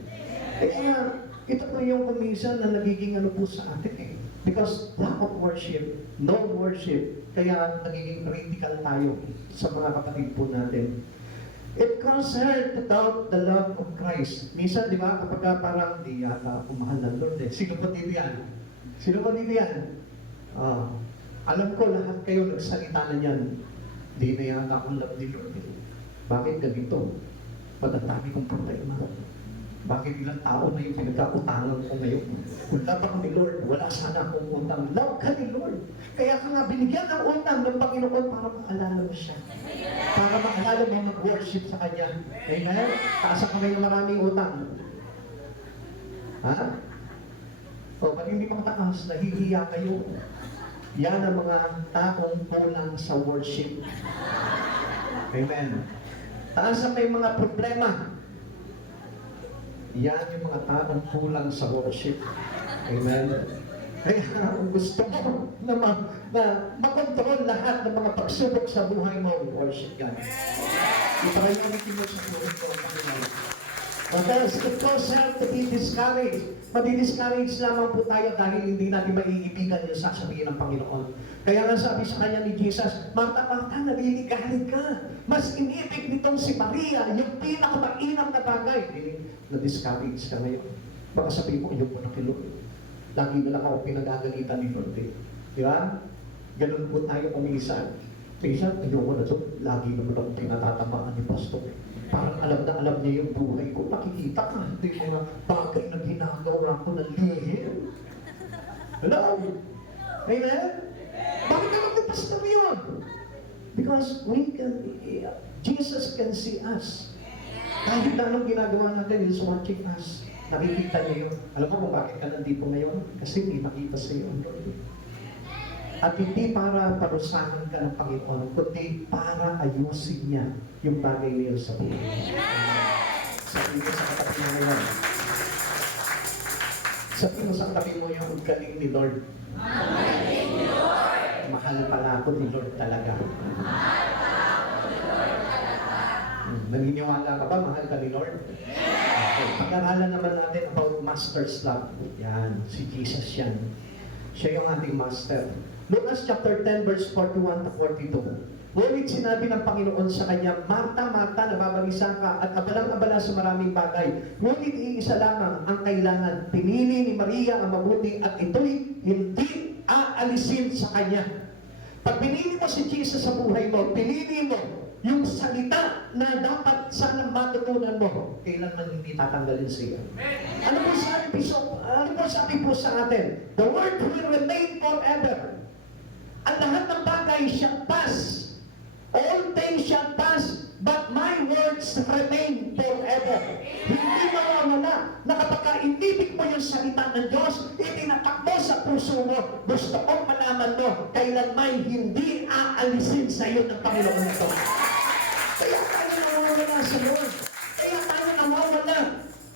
Kaya, ito po yung kumisan na nagiging ano po sa atin eh. Because lack of worship, no worship, kaya nagiging critical tayo sa mga kapatid po natin. It caused her to doubt the love of Christ. Minsan, di ba, kapag parang di yata ako mahal ng Lord eh. Sino po dito yan? Sino po dito yan? Alam ko lahat kayo nagsalita na yan. Di na yata akong love ni Lord eh. Bakit ganito? Pagkatami kong problema. Bakit ilang tao na yung pinagkautangan ko ngayon? Kung love ako ni Lord, wala sana akong utang. Love ka ni Lord. Kaya ka nga binigyan ng utang ng Panginoon para maalala mo siya. Para maalala mo mag-worship sa Kanya. Amen? Taas ang kamay ng maraming utang. Ha? O, pag hindi pang taas, nahihiya kayo. Yan ang mga taong kulang sa worship. Amen. Taas ang may mga problema. Yan yung mga taong kulang sa worship. Amen. Kaya kung gusto mo na makontrol lahat ng mga pagsubok sa buhay mo, worship God. Ipriority mo sa buhay ko, Panginoon. Because it causes help to be discouraged. Madi-discourage lamang po tayo dahil hindi natin maiibigan yung sasabihin ng Panginoon. Kaya nga sabi sa kanya ni Jesus, Martha, Martha, naliligalig ka. Mas inibig nitong si Maria, yung pinakamainam na bagay. Na-discourage ka ngayon. Baka sabihin mo, ayun po na kay Lord. Lagi na lang ako pinagagalitan ni Lord. Di ba? Ganun po tayo kuminsan. Minsan, ayoko na ito. Lagi naman ako pinatatamaan ni Pastor. Parang alam niya yung buhay ko. Nakikita ka, hindi mga bagay na ginagawa ko ng lihim. Hello? Amen? Bakit naman ni Pastor yun? Because Jesus can see us. Kahit na anong ginagawa natin is watching us. Nakikita niya yun. Alam mo kung bakit ka nandito ngayon? Kasi may makita sa iyo ang Lord. At hindi para parusahan ka ng Panginoon, kundi para ayusin niya yung bagay niya sa buhay. Sabi mo sa katabi mo ngayon. Sabi mo sa katabi mo yung galing ni Lord. Magaling ni Lord! Mahal pala ako ni Lord talaga. Mahal pala ako ni Lord talaga. Naniniwala ka ba? Mahal ka ni Lord? Okay. Pag-aralan naman natin about Master's love. Yan, si Jesus yan. Siya yung ating Master. Lucas chapter 10 verse 41 to 42. Ngunit sinabi ng Panginoon sa kanya, Marta, Marta, nababalisa ka at abalang-abala sa maraming bagay. Ngunit iisa lamang ang kailangan. Pinili ni Maria ang mabuti at ito'y hindi aalisin sa kanya. Pag pinili mo si Jesus sa buhay mo, pinili mo yung salita na dapat sana matutunan mo, kailanman hindi tatanggalin sa iyo. Ano po sabi po sa atin? The word will remain forever. Ang lahat ng bagay shall pass. All things shall pass, but my words remain forever. Hindi mawawala na kapag inibig mo yung salita ng Diyos, itinatak mo sa puso mo, gusto kong malaman mo, kailanman hindi aalisin sa iyo ng Panginoon ito. Kaya tayo nawawala sa Lord. Kaya tayo nawawala.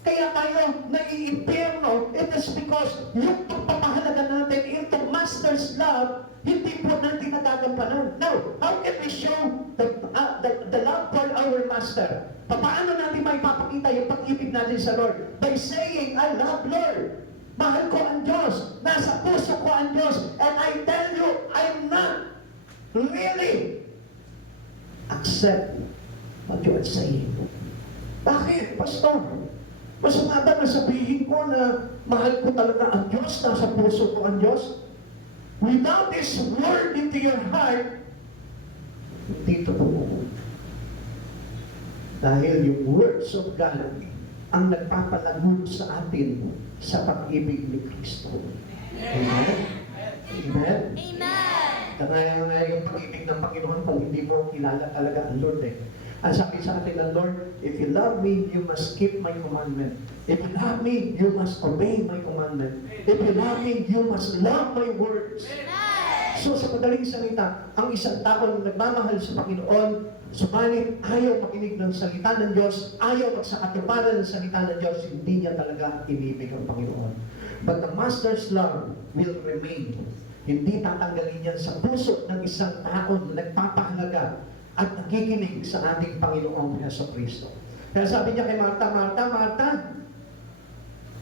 Kaya tayo naiimpyerno. It is because yung pagpapahalaga natin, itong master's love, hindi po natin nagagampanan. Now, how can we show the love for our master? Paano natin maipapakita yung pag-ibig natin sa Lord? By saying, I love Lord. Mahal ko ang Diyos. Nasa puso ko ang Diyos. And I tell you, I'm not really accept what you are saying. Bakit, Pastor? Masama ba na sabihin ko na mahal ko talaga ang Diyos, nasa puso ko ang Diyos? Without this word into your heart, hindi totoo. Dahil yung words of God ang nagpapalago sa atin sa pag-ibig ni Kristo. Amen? Amen? Kaya nga yung pag-ibig ng Panginoon kung hindi mo kilala talaga ang Lord eh. Ang sabi sa atin ng Lord, if you love me, you must keep my commandment. If you love me, you must obey my commandment. If you love me, you must love my words. So sa madaling salita, ang isang tao na nagmamahal sa Panginoon, subalit ayaw makinig ng salita ng Diyos, ayaw magsakatuparan ng salita ng Diyos, hindi niya talaga inibig ang Panginoon. But the Master's love will remain. Hindi tatanggalin yan sa puso ng isang tao na nagpapahalaga at nakikinig sa ating Panginoong Jesucristo. Kaya sabi niya kay Marta, Marta,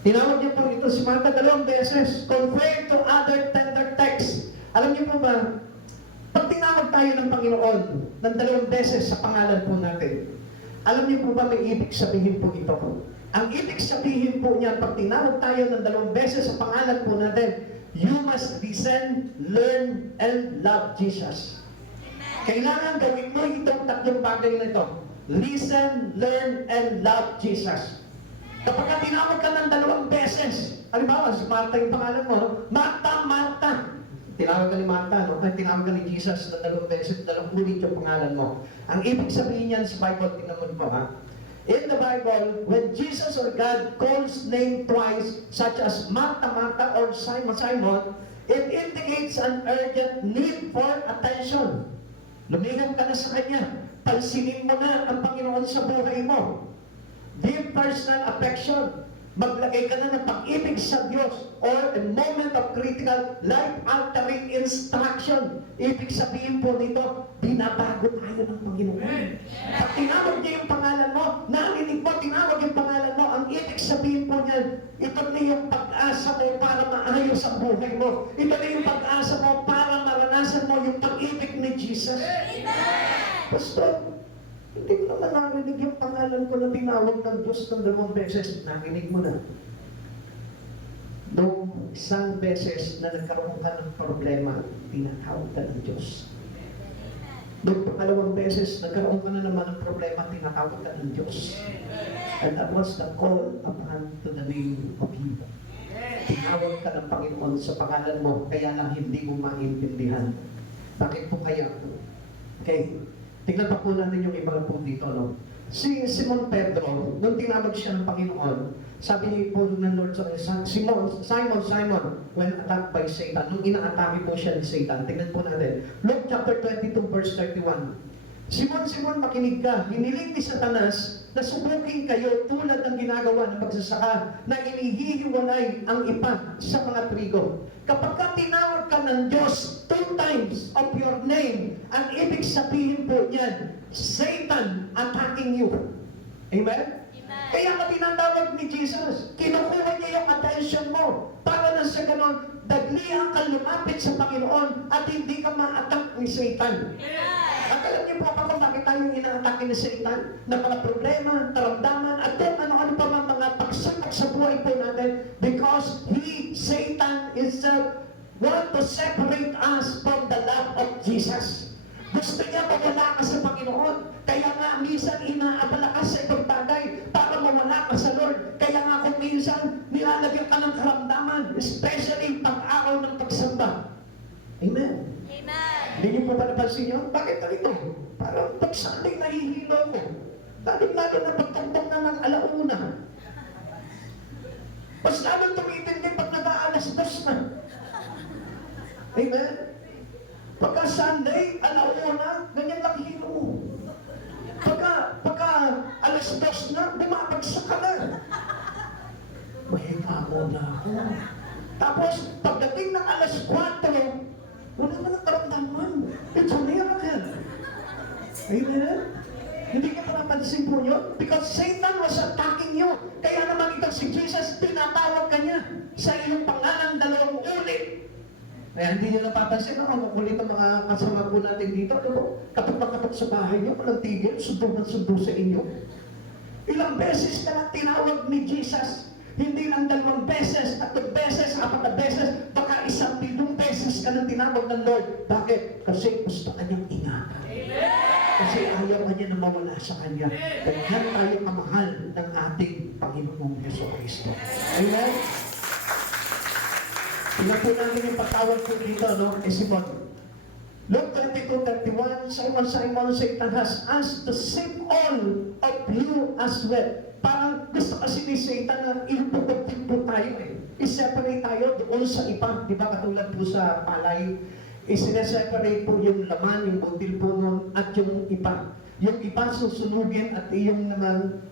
tinawag niya po ito si Marta 2 beses, compared to other tender texts. Alam niyo po ba, pag tinawag tayo ng Panginoon ng 2 beses sa pangalan po natin, alam niyo po ba may ibig sabihin po ito? Ang ibig sabihin po niya, pag tinawag tayo ng 2 beses sa pangalan po natin, you must listen, learn, and love Jesus. Kailangan gawin mo itong 3 bagay na ito. Listen, learn, and love Jesus. Kapag tinawag ka ng 2 beses, halimbawa, si Marta yung pangalan mo, Marta, Marta. Tinawag ka ni Marta, no? Tinawag ka ni Jesus ng 2 beses, 2 ulit yung pangalan mo. Ang ibig sabihin niyan sa Bible, tingnan mo ha. In the Bible, when Jesus or God calls name twice, such as Marta, Marta, or Simon, Simon, it indicates an urgent need for attention. Lumingan ka na sa Kanya. Pansinin mo na ang Panginoon sa buhay mo. Deep personal affection. Maglagay ka na ng pag-ibig sa Diyos or a moment of critical life-altering instruction. Ibig sabihin po nito, binabago tayo ng Panginoon. Pag tinawag niya yung pangalan mo, narinig mo, tinawag yung pangalan mo, ang ibig sabihin po niyan, ito na yung pag-asa mo para maayos ang buhay mo. Ito na yung pag-asa mo para maranasan mo yung pag-ibig ni Jesus. Pastor, hindi ko naman narinig yung pangalan ko na tinawag ng Diyos ng 2 beses. Narinig mo na. Noong 1 beses na nagkaroon ka ng problema, tinatawag ka ng Diyos. Noong 2 beses, nagkaroon ka na naman ng problema, tinatawag ka ng Diyos. And that was the call upon to the name of you. Tinawag ka ng Panginoon sa pangalan mo, kaya lang hindi mo maintindihan. Bakit po kaya? Okay. Tingnan pa po natin yung iba po dito, no? Si Simon Pedro, nung tinawag siya ng Panginoon, sabi po ng Lord sa Simon, when attacked by Satan, nung ina-atake po siya ni Satan, tingnan po natin. Luke chapter 22, verse 31. Simon, makinig ka. Hiniling ni Satanas na subukin kayo tulad ng ginagawa ng pagsasaka na inihihiwalay ang ipa sa mga trigo. Kapag ka tinawag ka ng Diyos 2 times of your name, ang ibig sabihin po niyan, Satan attacking you. Amen? Kaya ka tinatawag ni Jesus, kinukuha niya yung attention mo para na sa ganon, daglihan ka lumapit sa Panginoon at hindi ka ma-attack ni Satan. At alam niyo po kung bakit tayo ina-atake ni Satan na mga problema, karamdaman, at kung ano-ano pa mga pagsubok sa buhay po natin because Satan is want to separate us from the love of Jesus. Gusto niya mawala ka sa Panginoon. Kaya nga minsan inaabala ka sa ibang bagay para mawala ka sa Lord. Kaya nga kung minsan nilalagyan ka ng karamdaman, especially pag-araw ng pagsamba. Amen. Amen. Hindi niyo po ba napansin yun? Bakit ganito? Parang pag Sunday nahihilo ko. Lalo na pagtagtag na ng alauna. Mas lalong tumitindi pag nag-aalas 2 na. Amen? Pagka Sunday, alauna, ganyan lang hilo mo. Pagka alas 2 na, bumabagsak ka na. Mahinga na ako. Tapos, pagdating ng alas 4, wala na ng karamdaman. It's a miracle. Amen? Hindi ka napansin po yun? Because Satan was attacking you. Kaya naman itong si Jesus, tinatawag ka niya sa iyong pangalan 2 ulit. Kaya hindi niyo napapansin, ang kukulit ang mga kasama po natin dito. Kapag makapat sa bahay niyo, walang tigil, sundo sa inyo. Ilang beses ka na tinawag ni Jesus. Hindi lang 2 beses, 3 beses, 4 na beses, baka 1,000,000 beses ka na tinawag ng Lord. Bakit? Kasi gusto ka niyang ingatan. Kasi ayaw ka niya na mawala sa Kanya. Ganyan tayo kamahal ng ating Panginoong Jesucristo. Amen? Tingnan po namin yung patawag ko dito, no? Simon. Luke 22:31, Simon, Simon, Satan has asked to save all of you as well. Parang gusto kasi ni Satan na iluputin po tayo eh. I-separate tayo doon sa iba. Di ba katulad po sa palay? Isineseparate po yung laman, yung butil po nun, at yung iba. Yung iba susunugin at yung naman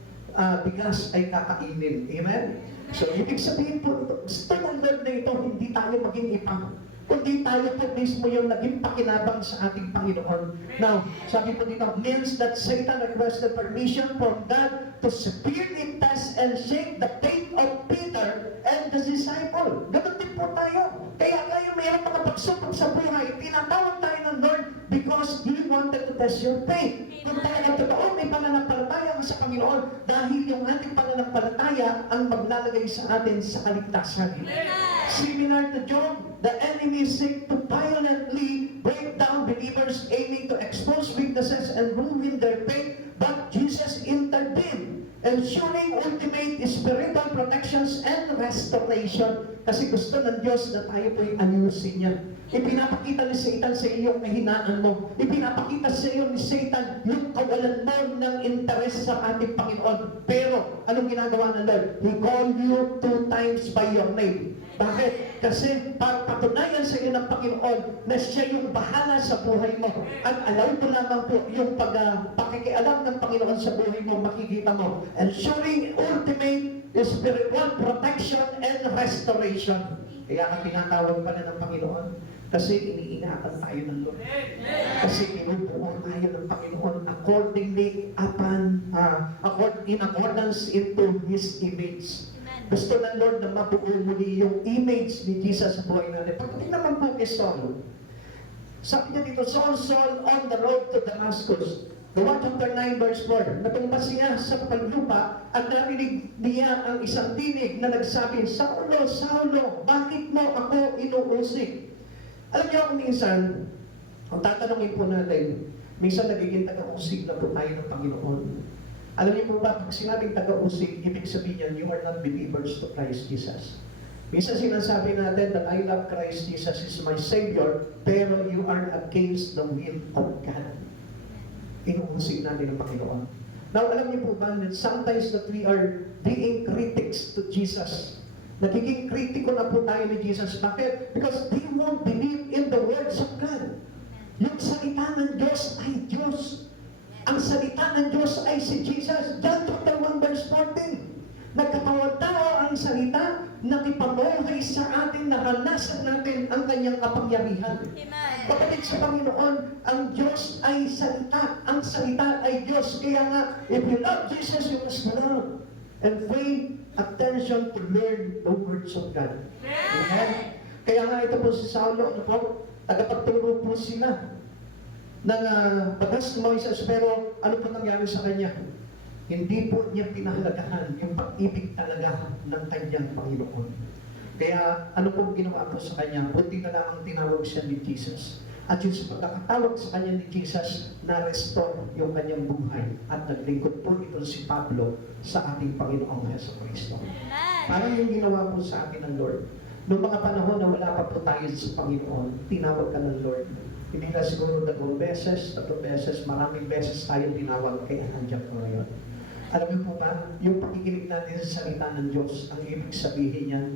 bigas ay kakainin. Amen? So, ibig sabihin po, gusto ng Lord na ito, hindi tayo maging iba. Kundi tayo po mismo yung naging pakinabang sa ating Panginoon. Now, sabi po dito, means that Satan requested permission from God to severely test and shake the faith of Peter and the disciple. Ganun din po tayo. Kaya kayo mayroong mga pagsubok sa buhay, tinatawag tayo ng Lord because He wanted to test your faith. Kung talagang totoo, may pananampalataya ka sa Panginoon dahil yung ating pananampalataya ang maglalagay sa atin sa kaligtasan. Similar to Job, the enemy seek to violently break down believers aiming to expose weaknesses and ruin their faith, but Jesus intervened, ensuring ultimate spiritual protections and restoration. Kasi gusto ng Diyos na tayo po'y ayusin niya. Ipinapakita ni Satan sa iyo yung kahinaan mo. Ipinapakita sa iyo ni Satan yung kawalan mo ng interes sa ating Panginoon. Pero, anong ginagawa ng Lord? He called you 2 times by your name. Bakit? Kasi patunayan sa iyo ng Panginoon na siya yung bahala sa buhay mo. At alam mo lamang po yung pakikialam ng Panginoon sa buhay mo, makikita mo. Ensuring ultimate spiritual protection and restoration. Kaya ka tinatawag pala ng Panginoon. Kasi iniingatan tayo ng Lord. Kasi pinubuo tayo ng Panginoon accordingly in accordance into His image. Gusto ng Lord na mabuo muli yung image ni Jesus sa buhay natin. Pagdating naman po kay Saul, sabi niya dito, Saul on the road to Damascus. Gawa chapter 9 verse 4, natumbas niya sa panlupa at narinig niya ang isang tinig na nagsabi, Saulo, Saulo, bakit mo ako inuusig? Alam niyo kung minsan, kung tatanungin po natin, minsan nagiging taga-usig na po tayo ng Panginoon. Alam niyo po ba, pag sinabing taga-usig, ibig sabihin niyan, you are not believers to Christ Jesus. Minsan sinasabi natin that I love Christ Jesus is my Savior, pero you are against the will of God. Inuusig natin ang Panginoon. Now, alam niyo po ba that sometimes that we are being critics to Jesus. Nagiging kritiko na po tayo ni Jesus. Bakit? Because they won't believe in the words of God. Yung salita ng Diyos ay Diyos. Ang salita ng Diyos ay si Jesus. John chapter 1 verse 14. Nagkatawag-tao ang salita, nakipamuhay sa atin, naranasan natin ang kanyang kapangyarihan. Kapatid sa Panginoon, ang Diyos ay salita. Ang salita ay Diyos. Kaya nga, if you love Jesus, you must love and pay attention to learn the words of God. Amen? Kaya nga ito po si Saulo, ano po, tagapagturo po sila ng batas ni Moises, pero ano po nangyari sa kanya? Hindi po niya pinahalagahan yung pag-ibig talaga ng kanyang Panginoon. Kaya ano pong ginawa po sa kanya? Buti na lang ang tinawag siya ni Jesus. At yung sa pagkakatawag sa kanya ni Jesus, na-restore yung kanyang buhay. At naglingkod po ito si Pablo sa ating Panginoong Jesucristo. Parang yung ginawa po sa akin ng Lord. Noong mga panahon na wala pa po tayo sa Panginoon, tinawag ka ng Lord. Hindi na siguro 2 beses, 3 beses, maraming beses tayo tinawag, kaya nandiyan ko ngayon. Alam niyo po ba, yung pakikinig natin sa salita ng Diyos, ang ibig sabihin niyan,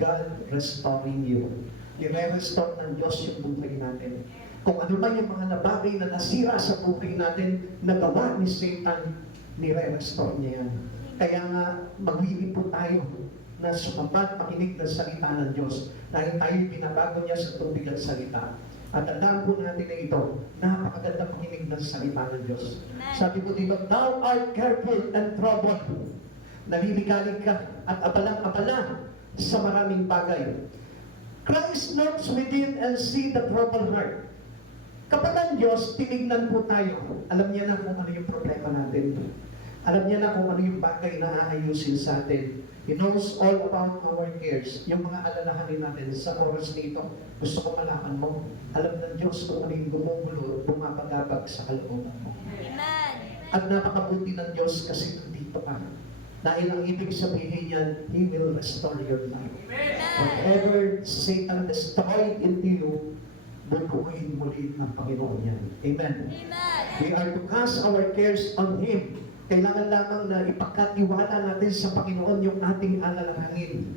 God restoring you. I-restore ng Diyos yung buhay natin. Kung ano ba yung mga nabagay na nasira sa buhay natin, nagawa ni Satan, nire-restore niya yan. Kaya nga, magwiwi po tayo na sumambat, makinig ng salita ng Diyos. Dahil tayo binabago niya sa tubig at salita. At tandaan po natin na ito, napakaganda pakinig ng salita ng Diyos. Sabi ko dito, thou art careful and troubled. Naliligalig ka at abalang-abala sa maraming bagay. Christ looks within and see the troubled heart. Kapag ang Diyos, tinignan po tayo. Alam niya na kung ano yung problema natin. Alam niya na kung ano yung bagay na aayusin sa atin. He knows all about our cares. Yung mga alalahanin natin sa oras nito, gusto ko malaman mo. Alam ng Diyos kung ano yung gumugulo, bumabagabag sa kalooban mo. Amen. At napakabuti ng Diyos kasi nandito ka. Dahil ang ibig sabihin yan, He will restore your life. Whatever Satan destroyed into you, bubuuin muli ng Panginoon yan. Amen. Amen. We are to cast our cares on Him. Kailangan lamang na ipagkatiwala natin sa Panginoon yung ating alalahanin.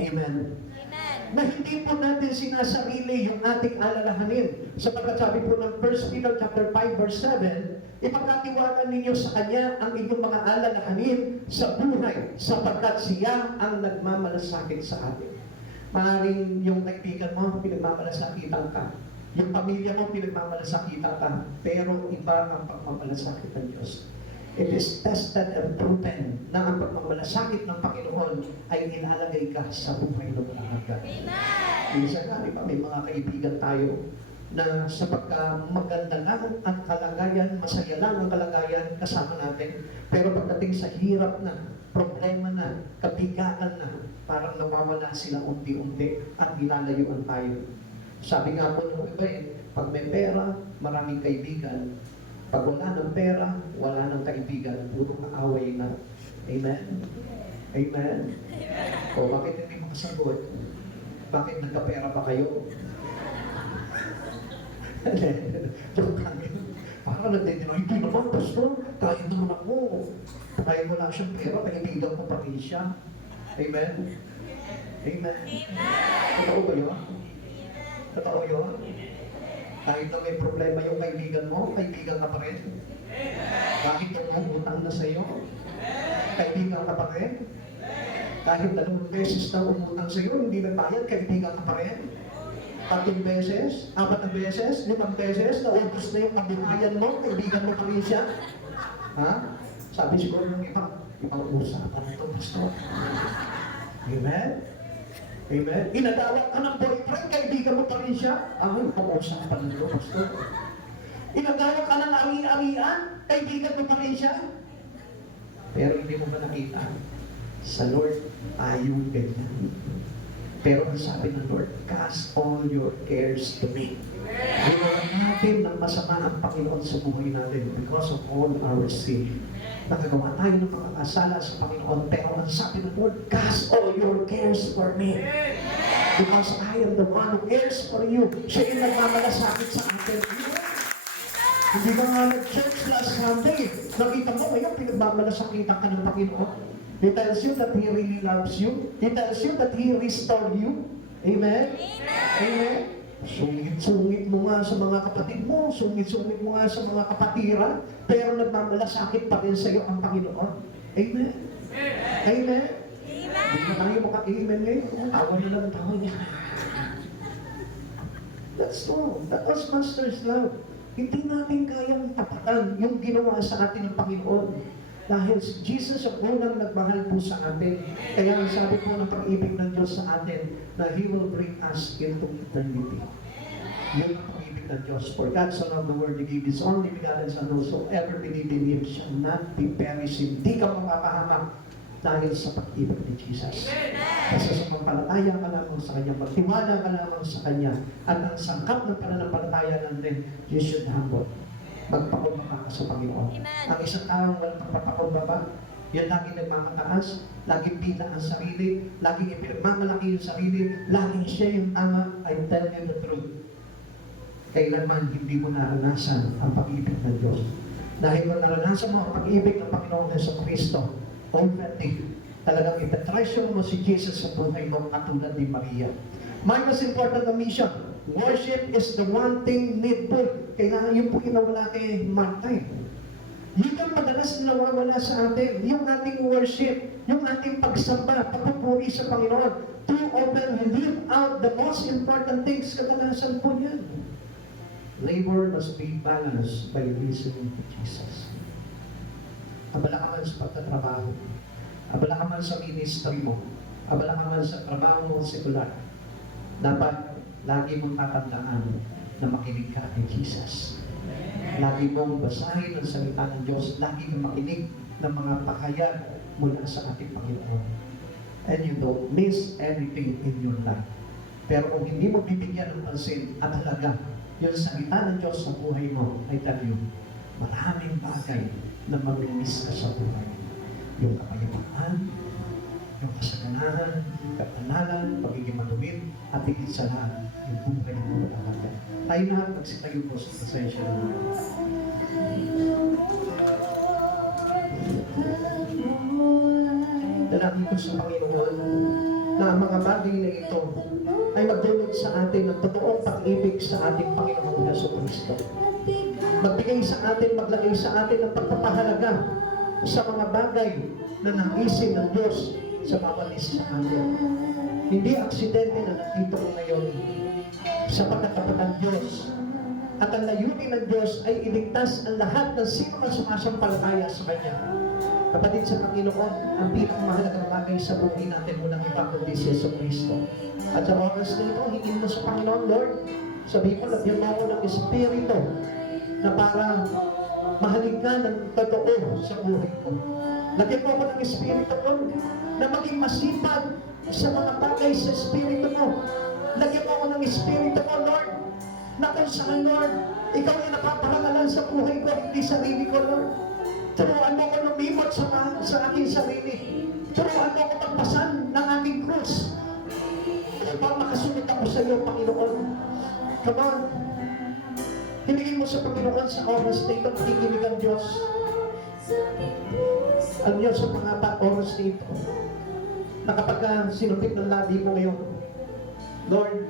Amen. Amen. Na hindi po natin sinasarili yung ating alalahanin. Sapagkat sabi po ng 1 Peter chapter 5 verse 7, ipagkatiwala ninyo sa Kanya ang inyong mga alalahanin sa buhay, sapagkat Siya ang nagmamalasakit sa atin. Maaaring yung kaibigan mo, pinagmamalasakitan ka. Yung pamilya mo, pinagmamalasakitan ka. Pero iba ang pagmamalasakit ng Diyos. It is tested and proven na ang pagmamalasakit ng Panginoon ay ilalagay ka sa buhay ng mga hanggan. Amen. Minsan nga, di ba, may mga kaibigan tayo na sa pagkamaganda lang ang kalagayan, masaya lang ang kalagayan kasama natin. Pero pagdating sa hirap na, problema na, kabigaan na, parang nawawala sila unti-unti at nilalayuan tayo. Sabi nga po ng iba pag may pera, maraming kaibigan. Pag wala ng pera, wala ng kaibigan, puro kaaway na. Amen? Amen? O bakit hindi makasagot? Bakit nagkapera ba kayo? Joke lang yun. Parang nagtitinong, hindi naman, pastor, kaya naman ako. Kaya wala siyang pera, kaibigan ko pa rin siya. Amen? Amen? Totoo ba yun? Totoo yun? Kahit na may problema yung kaibigan mo, kaibigan ka pa rin. Kahit umutang na sa'yo, kaibigan ka pa rin. Kahit 2 beses na umutang sa'yo, hindi na bayad, kaibigan ka pa rin. 3 beses, 4 beses, 5 beses, naubos na yung kabuhayan mo, kaibigan mo pa rin siya. Ha? Sabi siguro ng ibang usapan na ito, pastor. Amen? Amen? Inadawat ka ng boyfriend, kaibigan mo pa rin siya. Ay, pag-usapan nito, pastor. Inadawat ka ng ari-arian, kaibigan mo pa rin siya. Pero hindi mo ba nakita? Sa Lord, ayaw ganyan. Pero ang sabi ng Lord, cast all your cares to me. Ginawa natin ng masama ang Panginoon sa buhay natin because of all our sin. Nakagawa tayo ng mga kasala sa Panginoon, pero ang sabi ng Lord, cast all your cares for me. Because I am the one who cares for you. Siya yung nagmamalasakit sa atin. Hindi ka nga nag-church last Sunday. Nakita mo ngayon, pinagmamalasakitan ka ng Panginoon. He tells you that He really loves you. He tells you that He restored you. Amen? Amen? Sungit-sungit mo nga sa mga kapatid mo, sungit-sungit mo nga sa mga kapatiran, pero nagmamalasakit pa rin sa iyo ang Panginoon. Amen? Amen? Hindi na tayo maka-amen ngayon. Tawa na lang ang tawa niya. That's wrong. That was Master's love. Hindi natin kayang tapatan yung ginawa sa atin ng Panginoon. Dahil Jesus ang unang nagmahal po sa atin. Kaya ang sabi po ng pag-ibig ng Diyos sa atin na He will bring us into eternity. Yun ang pag-ibig ng Diyos. For God so loved the world, He gave His only begotten Son, whosoever believe in Him shall not be perished. Hindi ka mapapahamak. dahil sa pag-ibig ni Jesus. Kasi sa pampalataya ka lamang sa Kanya, magtiwala ka lamang sa Kanya, at ang sangkap ng pananampalataya natin, you should humble. Magpakumbaba ka sa Panginoon. Ang isang taong walang pagpapakumbaba, yun lagi nagmamataas, laging pila ang sarili, laging ipinagmamalaki yung sarili, laging siya yung tama. I tell you the truth. Kailanman hindi mo naranasan ang pag-ibig ng Diyos. Dahil kung naranasan mo ang pag-ibig ng Panginoong Jesucristo, already, talagang ipatreasure mo si Jesus sa buhay mo katulad ni Maria. My most important na mission, worship is the one thing needful. Kailangan yun po inawala kay Martha. Yun ang madalas nawawala sa atin, yung ating worship, yung ating pagsamba, pagpupuri sa Panginoon. Too often, we leave out the most important things, kadalasan po yan. Labor must be balanced by listening to Jesus. Abala ka man sa pagtatrabaho, abala ka man sa ministry mo, abala ka man sa trabaho mo sekular, dapat lagi mong tatandaan na makinig ka kay Jesus. Lagi mong basahin ang salita ng Diyos, lagi kang makinig ng mga pakayag mula sa ating Panginoon. And you don't miss anything in your life. Pero kung hindi mo bibigyan ng pansin at halaga yung salita ng Diyos sa buhay mo, I tell you, maraming bagay na mamimiss ka sa buhay. Yung kapayapaan, yung kasaganahan, katanalan, pagiging maluwid, at higit sa lahat, yung buhay mo talaga. Tayo lahat magsitayo po sa pasensya mo. Dalangin ko sa Panginoon na ang mga bagay na ito ay magdulot sa atin ng totoong pag-ibig sa ating Panginoong Jesucristo. Magbigay sa atin, maglagay sa atin ng pagpapahalaga sa mga bagay na naisin ng Diyos sa bawat isa sa atin. Hindi aksidente na nandito ko ngayon sa pagkatapat ng Diyos. At ang layunin ng Diyos ay iligtas ang lahat ng sino man sumasampalataya sa Kanya. Kapatid sa Panginoon, ang pinakamahalagang bagay sa buhay natin unang iba kundi si Jesucristo. At sa oras na ito, hingin mo sa Panginoon, Lord, sabihin mo, lagyan mo ako ng Espiritu na para mahalin ka ng totoo sa buhay ko. Lagyan mo ako ng Espiritu, Lord, na maging masipag sa mga bagay sa Espiritu mo. Lagyan mo ako ng Espiritu mo, Lord, na kung saan, Lord, ikaw yung nakaparangalan sa buhay ko, hindi sarili ko, Lord. Turuan mo ko lumimot sa aking sarili. Turuan mo ko magpasan ng aking krus upang makasunod ako sa iyo, Panginoon. Come on. Hilingin mo sa Panginoon sa oras na ito, nakikinig ang Diyos. Ang Diyos sa mga oras na ito, na kapag sinupit ng labi mo ngayon, Lord,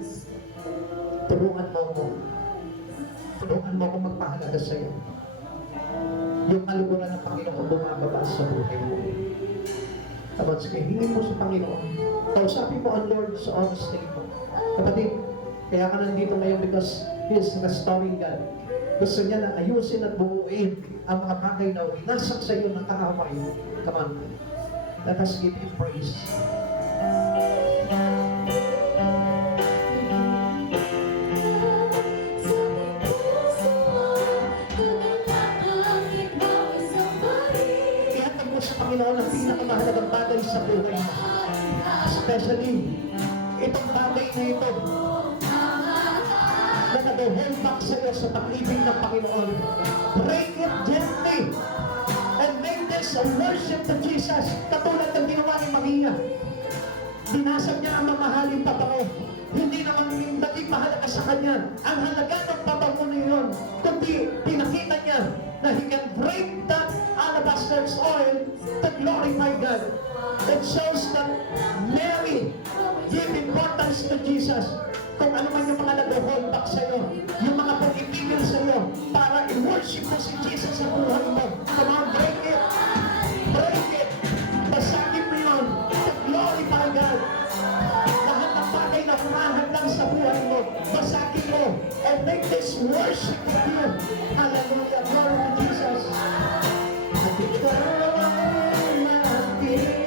tulungan mo ko. Tulungan mo ko magpahalaga sa iyo. Yung kaluguran ng Panginoon bumababa sa buhay mo. Tapos sige, hingin mo sa Panginoon. Kausapin mo ang Lord sa oras na ito. Kapatid, kaya ka nandito ngayon because He is restoring God. Gusto niya na ayusin at buuin ang mga bagay na winasak sa iyo ng kaaway. Come on. Let us give Him praise. Panginoon ang pinakamahalagang bagay sa buhay mo. Especially, itong bagay na ito na nag-hold back sa iyo sa pag-ibig ng Panginoon. Break it gently and make this a worship to Jesus. Katulad ng ginawa ni Maria. Dinasab niya ang mamahaling pabango. Hindi naman naging mahalaga sa kanya ang halaga ng pabango na yun, kundi pinakita niya na He can break that alabaster oil to glorify God. It shows that Mary gave importance to Jesus. Kung ano man yung mga nag-hold back sa iyo, yung mga pag-ibigil sa iyo, para i-worship mo si Jesus sa buhay mo. Come on, break it! Break it! Basagin mo yun to glorify God. Lahat ng bagay na humahadlang sa buhay mo, basagin mo and make this worship with you. Hallelujah! Glory to Jesus! At ikaw ay natin.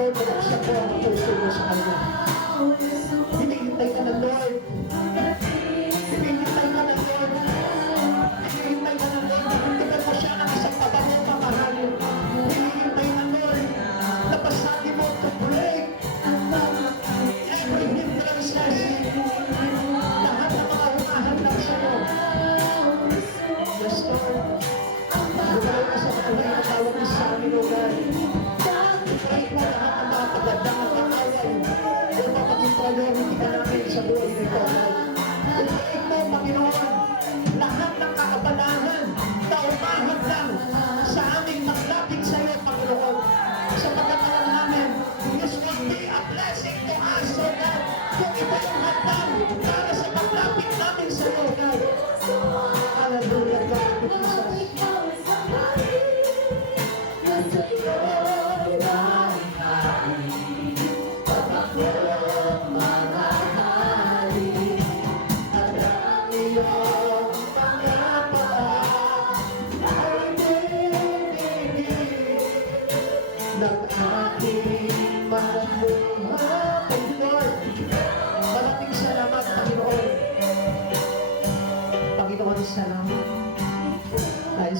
Lord, malaksak ko ang puso mo sa Kanya. Hinihintay ka na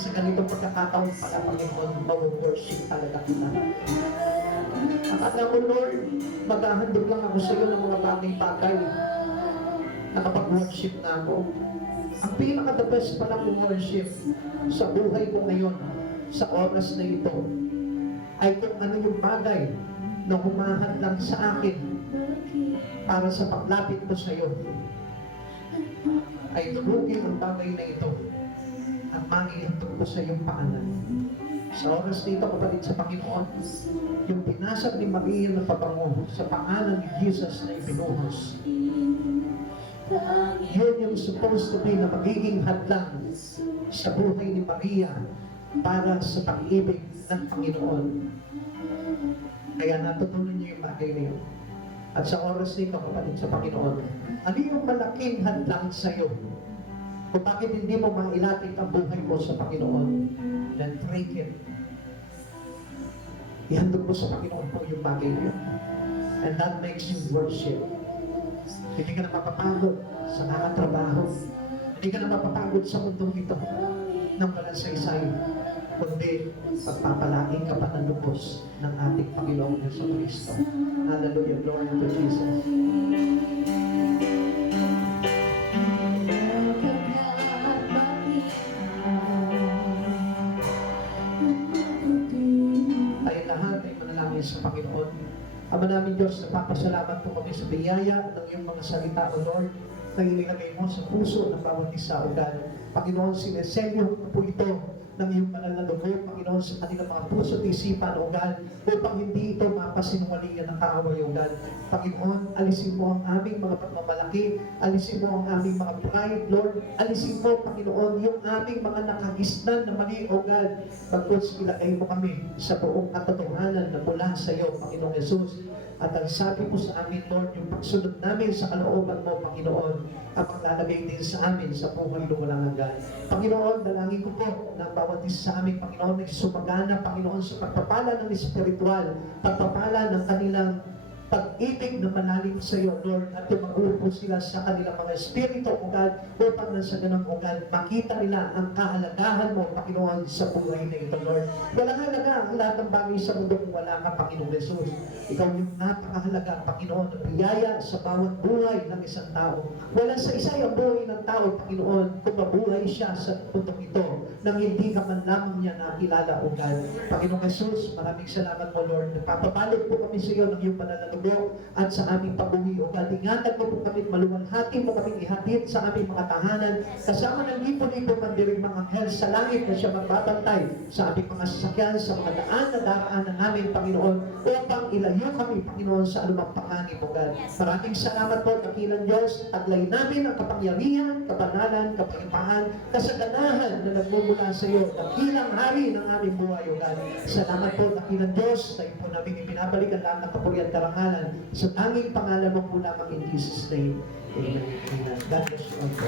sa ganitong pagkakataon pala, Panginoon, mag-worship talaga kita. Akala ko, Lord, maghahandog lang ako sa iyo ng mga bagay-bagay. Nakapag-worship na ako. Ang pinaka-the best palang worship sa buhay ko ngayon, sa oras na ito, ay kung ano yung bagay na humahadlang sa akin para sa paglapit ko sa iyo, ay durugin ang bagay na ito at mangihatog ko sa iyong paanan. Sa oras nito, kapatid sa Panginoon, yung pinasag ni Maria na pabango sa paanan ni Jesus na ibinuhos, yun yung supposed to be na magiging hadlang sa buhay ni Maria para sa pag-ibig ng Panginoon. Kaya natutunan niyo yung bagay na yun. At sa oras nito, kapatid sa Panginoon, ano yung malaking hadlang sa iyo? Kung bakit hindi mo mailapit ang buhay mo sa Panginoon, then break it. Ihandog mo sa Panginoon po yung bagay na yun. And that makes you worship. Hindi ka na mapapagod sa nakatrabaho. Hindi ka na mapapagod sa mundong ito ng walang saysay. Kundi pagpapalain ka pa ng lubos ng ating Panginoong Jesucristo. Hallelujah, glory to Jesus. Tayo lahat ay manalangin sa Panginoon. Ama namin Diyos, napapasalamat po kami sa biyaya ng iyong mga salita, O Lord, na inilagay mo sa puso ng bawat isa, O God. Panginoon, sineselyo po ito ng iyong banal na dugo, Panginoon, sa kanilang mga puso at isipan, O God, upang hindi ito mapasinungalingan ng kaaway, O God. Panginoon, alisin mo ang aming mga pagmamalaki, alisin mo ang aming mga pride, Lord, alisin mo, Panginoon, yung aming mga nakagisnan na mali, O God, pagkos ilagay mo kami sa buong katotohanan na mula sa iyo, Panginoong Jesus. At ang sabi mo sa amin, Lord, yung pagsunod namin sa kalooban mo, Panginoon, ang paglalagay din sa amin sa buhay na walang hanggan. Panginoon, dalangin ko po na bawat isa sa amin, Panginoon, ay sumagana, Panginoon, sa pagpapala ng espiritual, pagpapala ng kanilang pag-ibig na malalim sa iyo, Lord, at tumagupo sila sa kanilang mga espiritu, O God, upang na sa ganang, O God, makita nila ang kahalagahan mo, Panginoon, sa buhay na ito, Lord. Walang halaga ang lahat ng bagay sa mundo kung wala ka, Panginoong Jesus. Ikaw yung napakahalaga, Panginoon, na biyaya sa bawat buhay ng isang tao. Wala sa isa yung buhay ng tao, Panginoon, kung mabuhay siya sa mundong ito, nang hindi ka man lamang niya nakilala, O God. Panginoong Jesus, maraming salamat mo, Lord. Nagpapabalot po kami sa iyo ng iyong banal na at sa aming pag-uwi, O God. Ingatan mo po kami, maluwalhati mo kami ihatid sa aming mga tahanan, kasama ng lipo-lipo mandiring mga anghel sa langit na siya magbabantay sa aming mga sasakyan, sa mga daan na daraanan namin, Panginoon, upang ilayo kami, Panginoon, sa anumang panganib, O God. Maraming salamat po, dakilang Diyos, at lay namin ang kapangyarihan, kabanalan, kapayapaan, kasaganahan na nagmumula sa iyo, dakilang hari ng aming buhay, O God. Salamat po, dakilang Diyos, tayo po namin ibinabalik ang lahat ng kapurihan, karangalan, sa tanging pangalan mo po lamang in Jesus' name. Amen. God bless you all po.